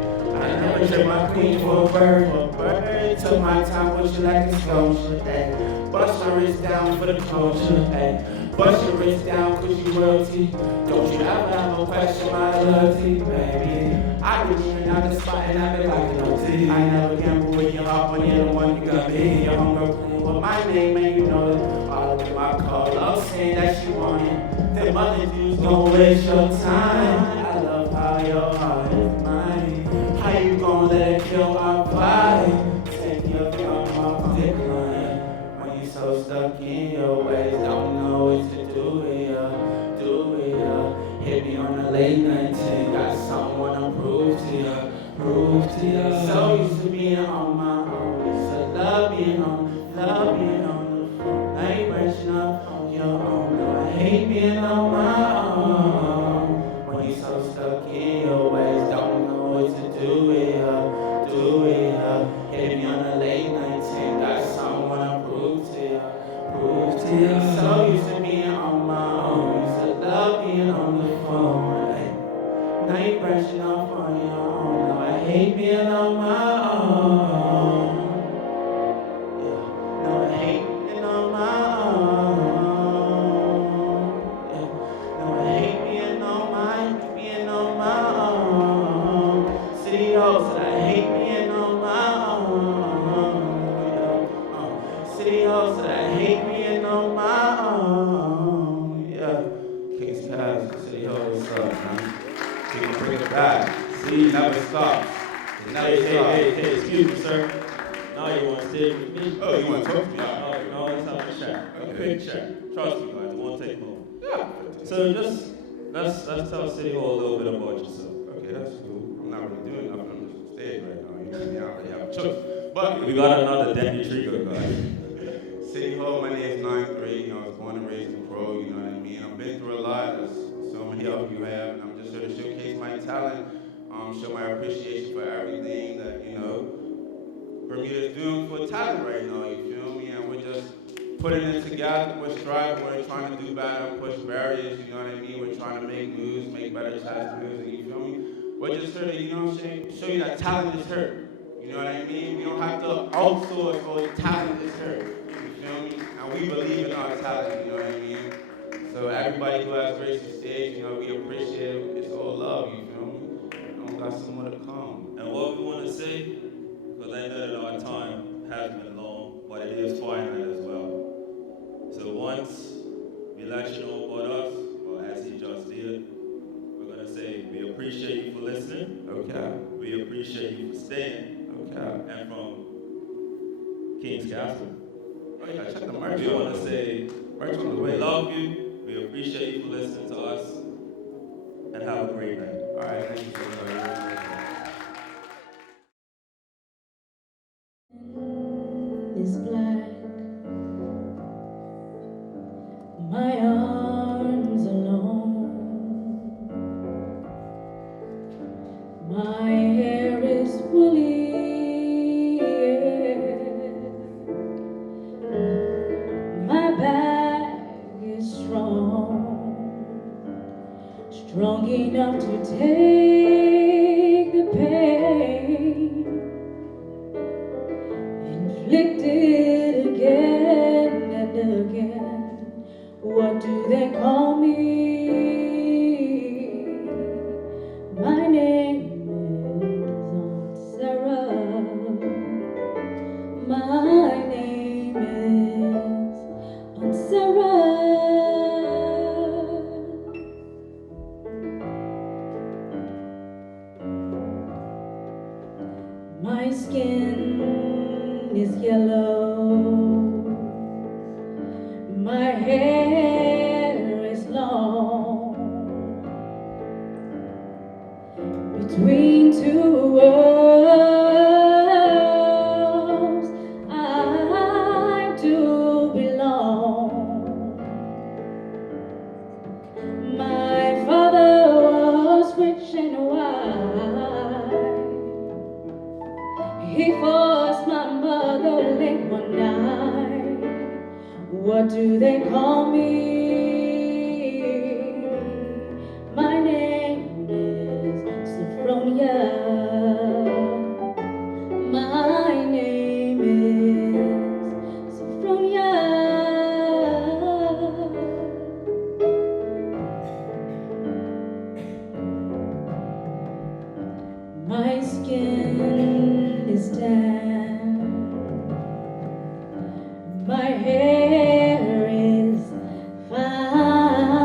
never trade my queen for a bird. Took my time with you like a sculpture. Ay. Bust my wrist down for the culture. Ay. Bust your wrist down cause you royalty. Don't you ever have a question my loyalty, baby. I been in out the spot and I been like an OT. I never gamble with your heart when you're the one you got me. Your homegirl playing with my name and you know it. All of my call love saying that she want it. Them other dudes gon' waste your time. I love how your heart is mine. How you gon' let it kill my vibe? Take your thumb off my dick line. When you so stuck in your ways, don't know what to do with ya. Hit me on a late night thing, got someone to prove to ya. So used to being on my own, used to love being on the phone. Now you brushing up on your own, no, I hate being on my own. When you so stuck in your ways, don't know what to do with ya. Hit me on a late night thing, got someone to prove to ya. So used to being on my own, used to love hate being on my own. Yeah, no, I hate being on my own. Yeah, no, I hate being on my own. City Hall said I hate being on my own. Yeah, City Hall said I hate being on my own. Yeah, King's Pass, City Hall, what's up, man? We can bring it back. See, it never stops. It never stops. Hey, excuse me, sir. Now you want to stay with me? Oh, you want to talk to me? No, let's have a chat. A quick chat. Trust me, guys, it won't take long. Yeah. So just, let's tell City Hall a little bit about yourself. Okay, that's cool. I'm not really doing nothing. I'm just on stage right now. You know, I have a choice. But We got another Danny Trigger guy. City Hall, my name is 9-3. You know, I was born and raised in Pro. You know what I mean? I've been through a lot, as so many of you have, and I'm just here to showcase my talent, show my appreciation for everything that, you know, Bermuda's doing for talent right now, you feel me? And we're just putting it together, we're striving, we're trying to do better, push barriers, you know what I mean? We're trying to make moves, make better jazz music, you feel me? We're just here to, you know what I'm saying, show you that talent is here. You know what I mean? We don't have to outsource for talent is here. You feel me? And we believe in our talent, you know what I mean? So everybody who has graced the stage, you know, we appreciate it. It's all love, you feel me? And we got some more to come. And what we want to say, because I know that our time has been long, but it is finite as well. So once we let you know about us, or as he just did, we're going to say we appreciate you for listening. Okay. We appreciate you for staying. Okay. And from King's Castle. Oh yeah, check the merch. We want to say merch on the we way. love you, we appreciate you for listening to us, and have a great night. All right, thank you so much. Is black. My arms alone. My hair is woolly. My back is strong enough to take the pain. Inflicted again and again. What do they call me? My name is Aunt Sarah. My name is Aunt Sarah. My skin is yellow. My hair is long. Between two worlds, I do belong. My father was rich and wise. He forced my mother late one night. What do they call me? My name is Sophronia. My name is Sophronia. My skin is tan. My hair is fine.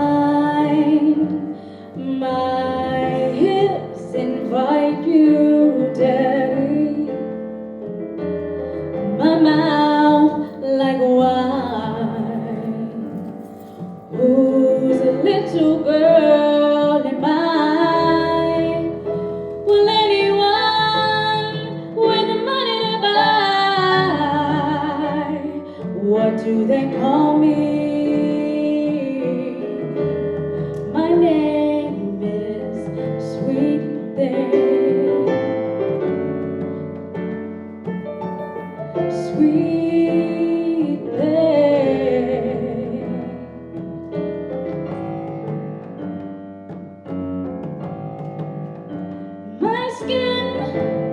My hips invite you, Daddy. My mouth like wine. Who's a little girl in mine? Will anyone with the money to buy? What do they call me? My name is Sweet Thing. Sweet Thing. My skin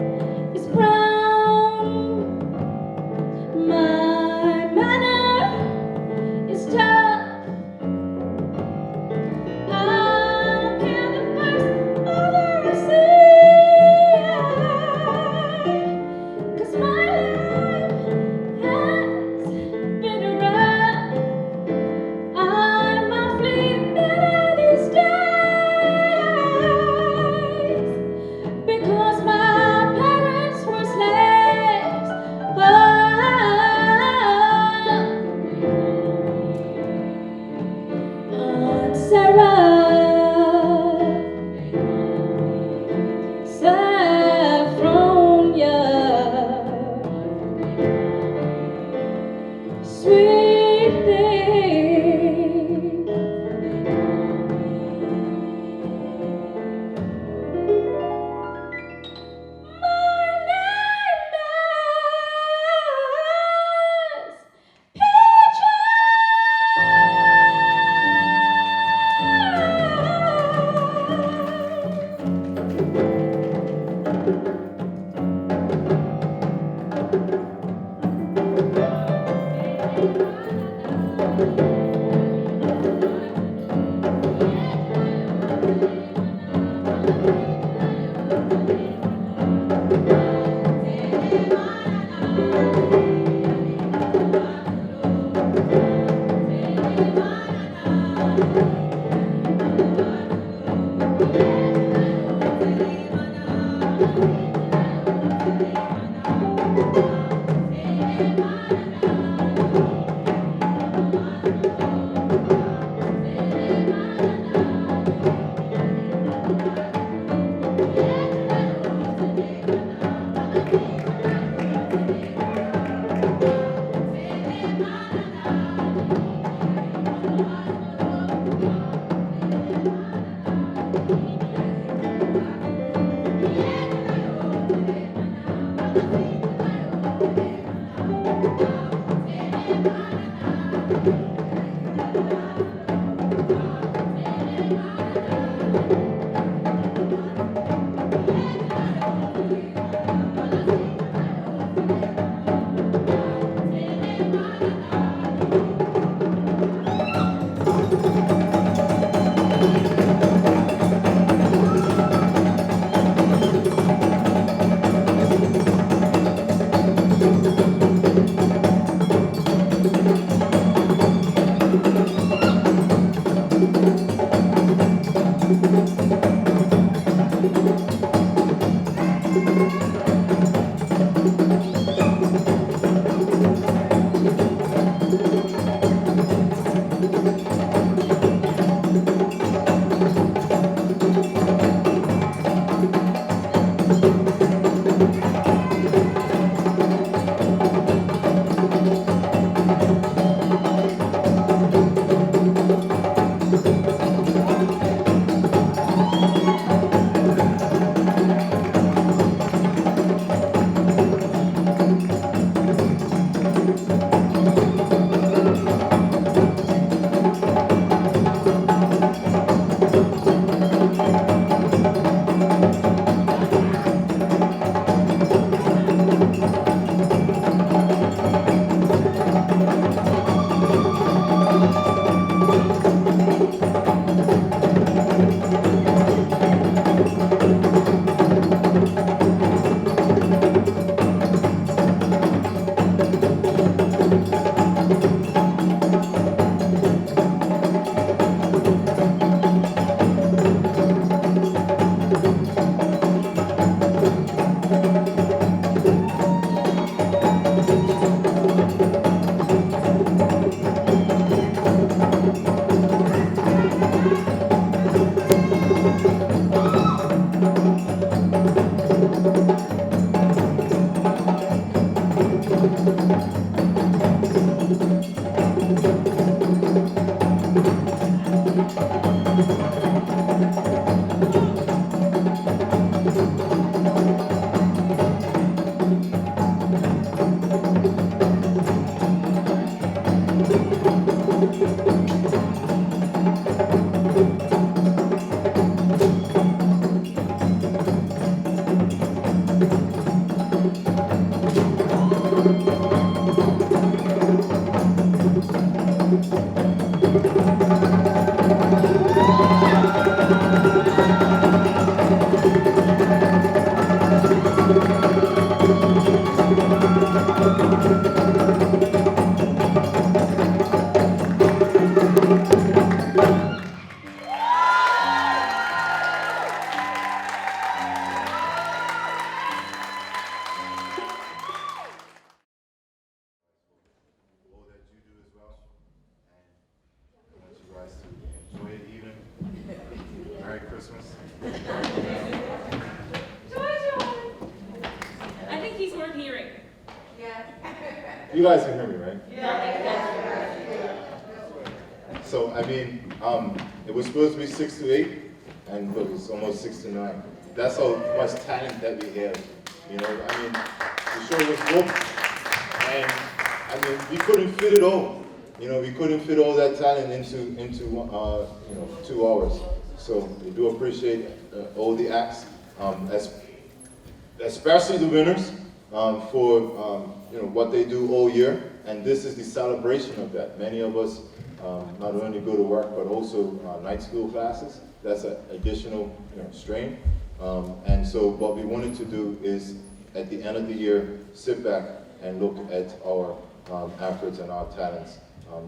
You guys can hear me, right? Yeah. So, I mean, it was supposed to be 6 to 8, and it was almost 6 to 9. That's how much talent that we have. You know, I mean, the show was booked, and I mean, we couldn't fit it all. You know, we couldn't fit all that talent into 2 hours. So we do appreciate all the acts, especially the winners for what they do all year. And this is the celebration of that. Many of us not only go to work, but also night school classes. That's an additional strain. And so what we wanted to do is, at the end of the year, sit back and look at our efforts and our talents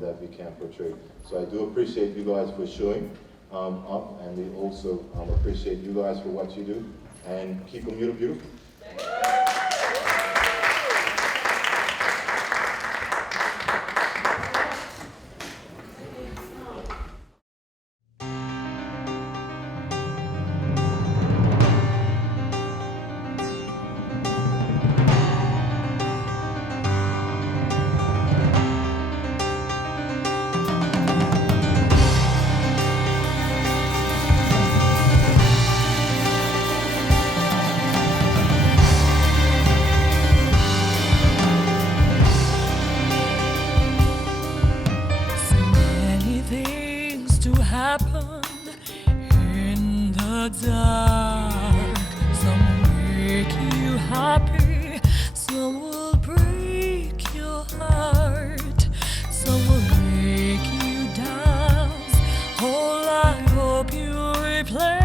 that we can portray. So I do appreciate you guys for showing up, and we also appreciate you guys for what you do. and keep Bermuda beautiful. Dark. Some will make you happy, some will break your heart, some will make you dance. Oh, I hope you replay.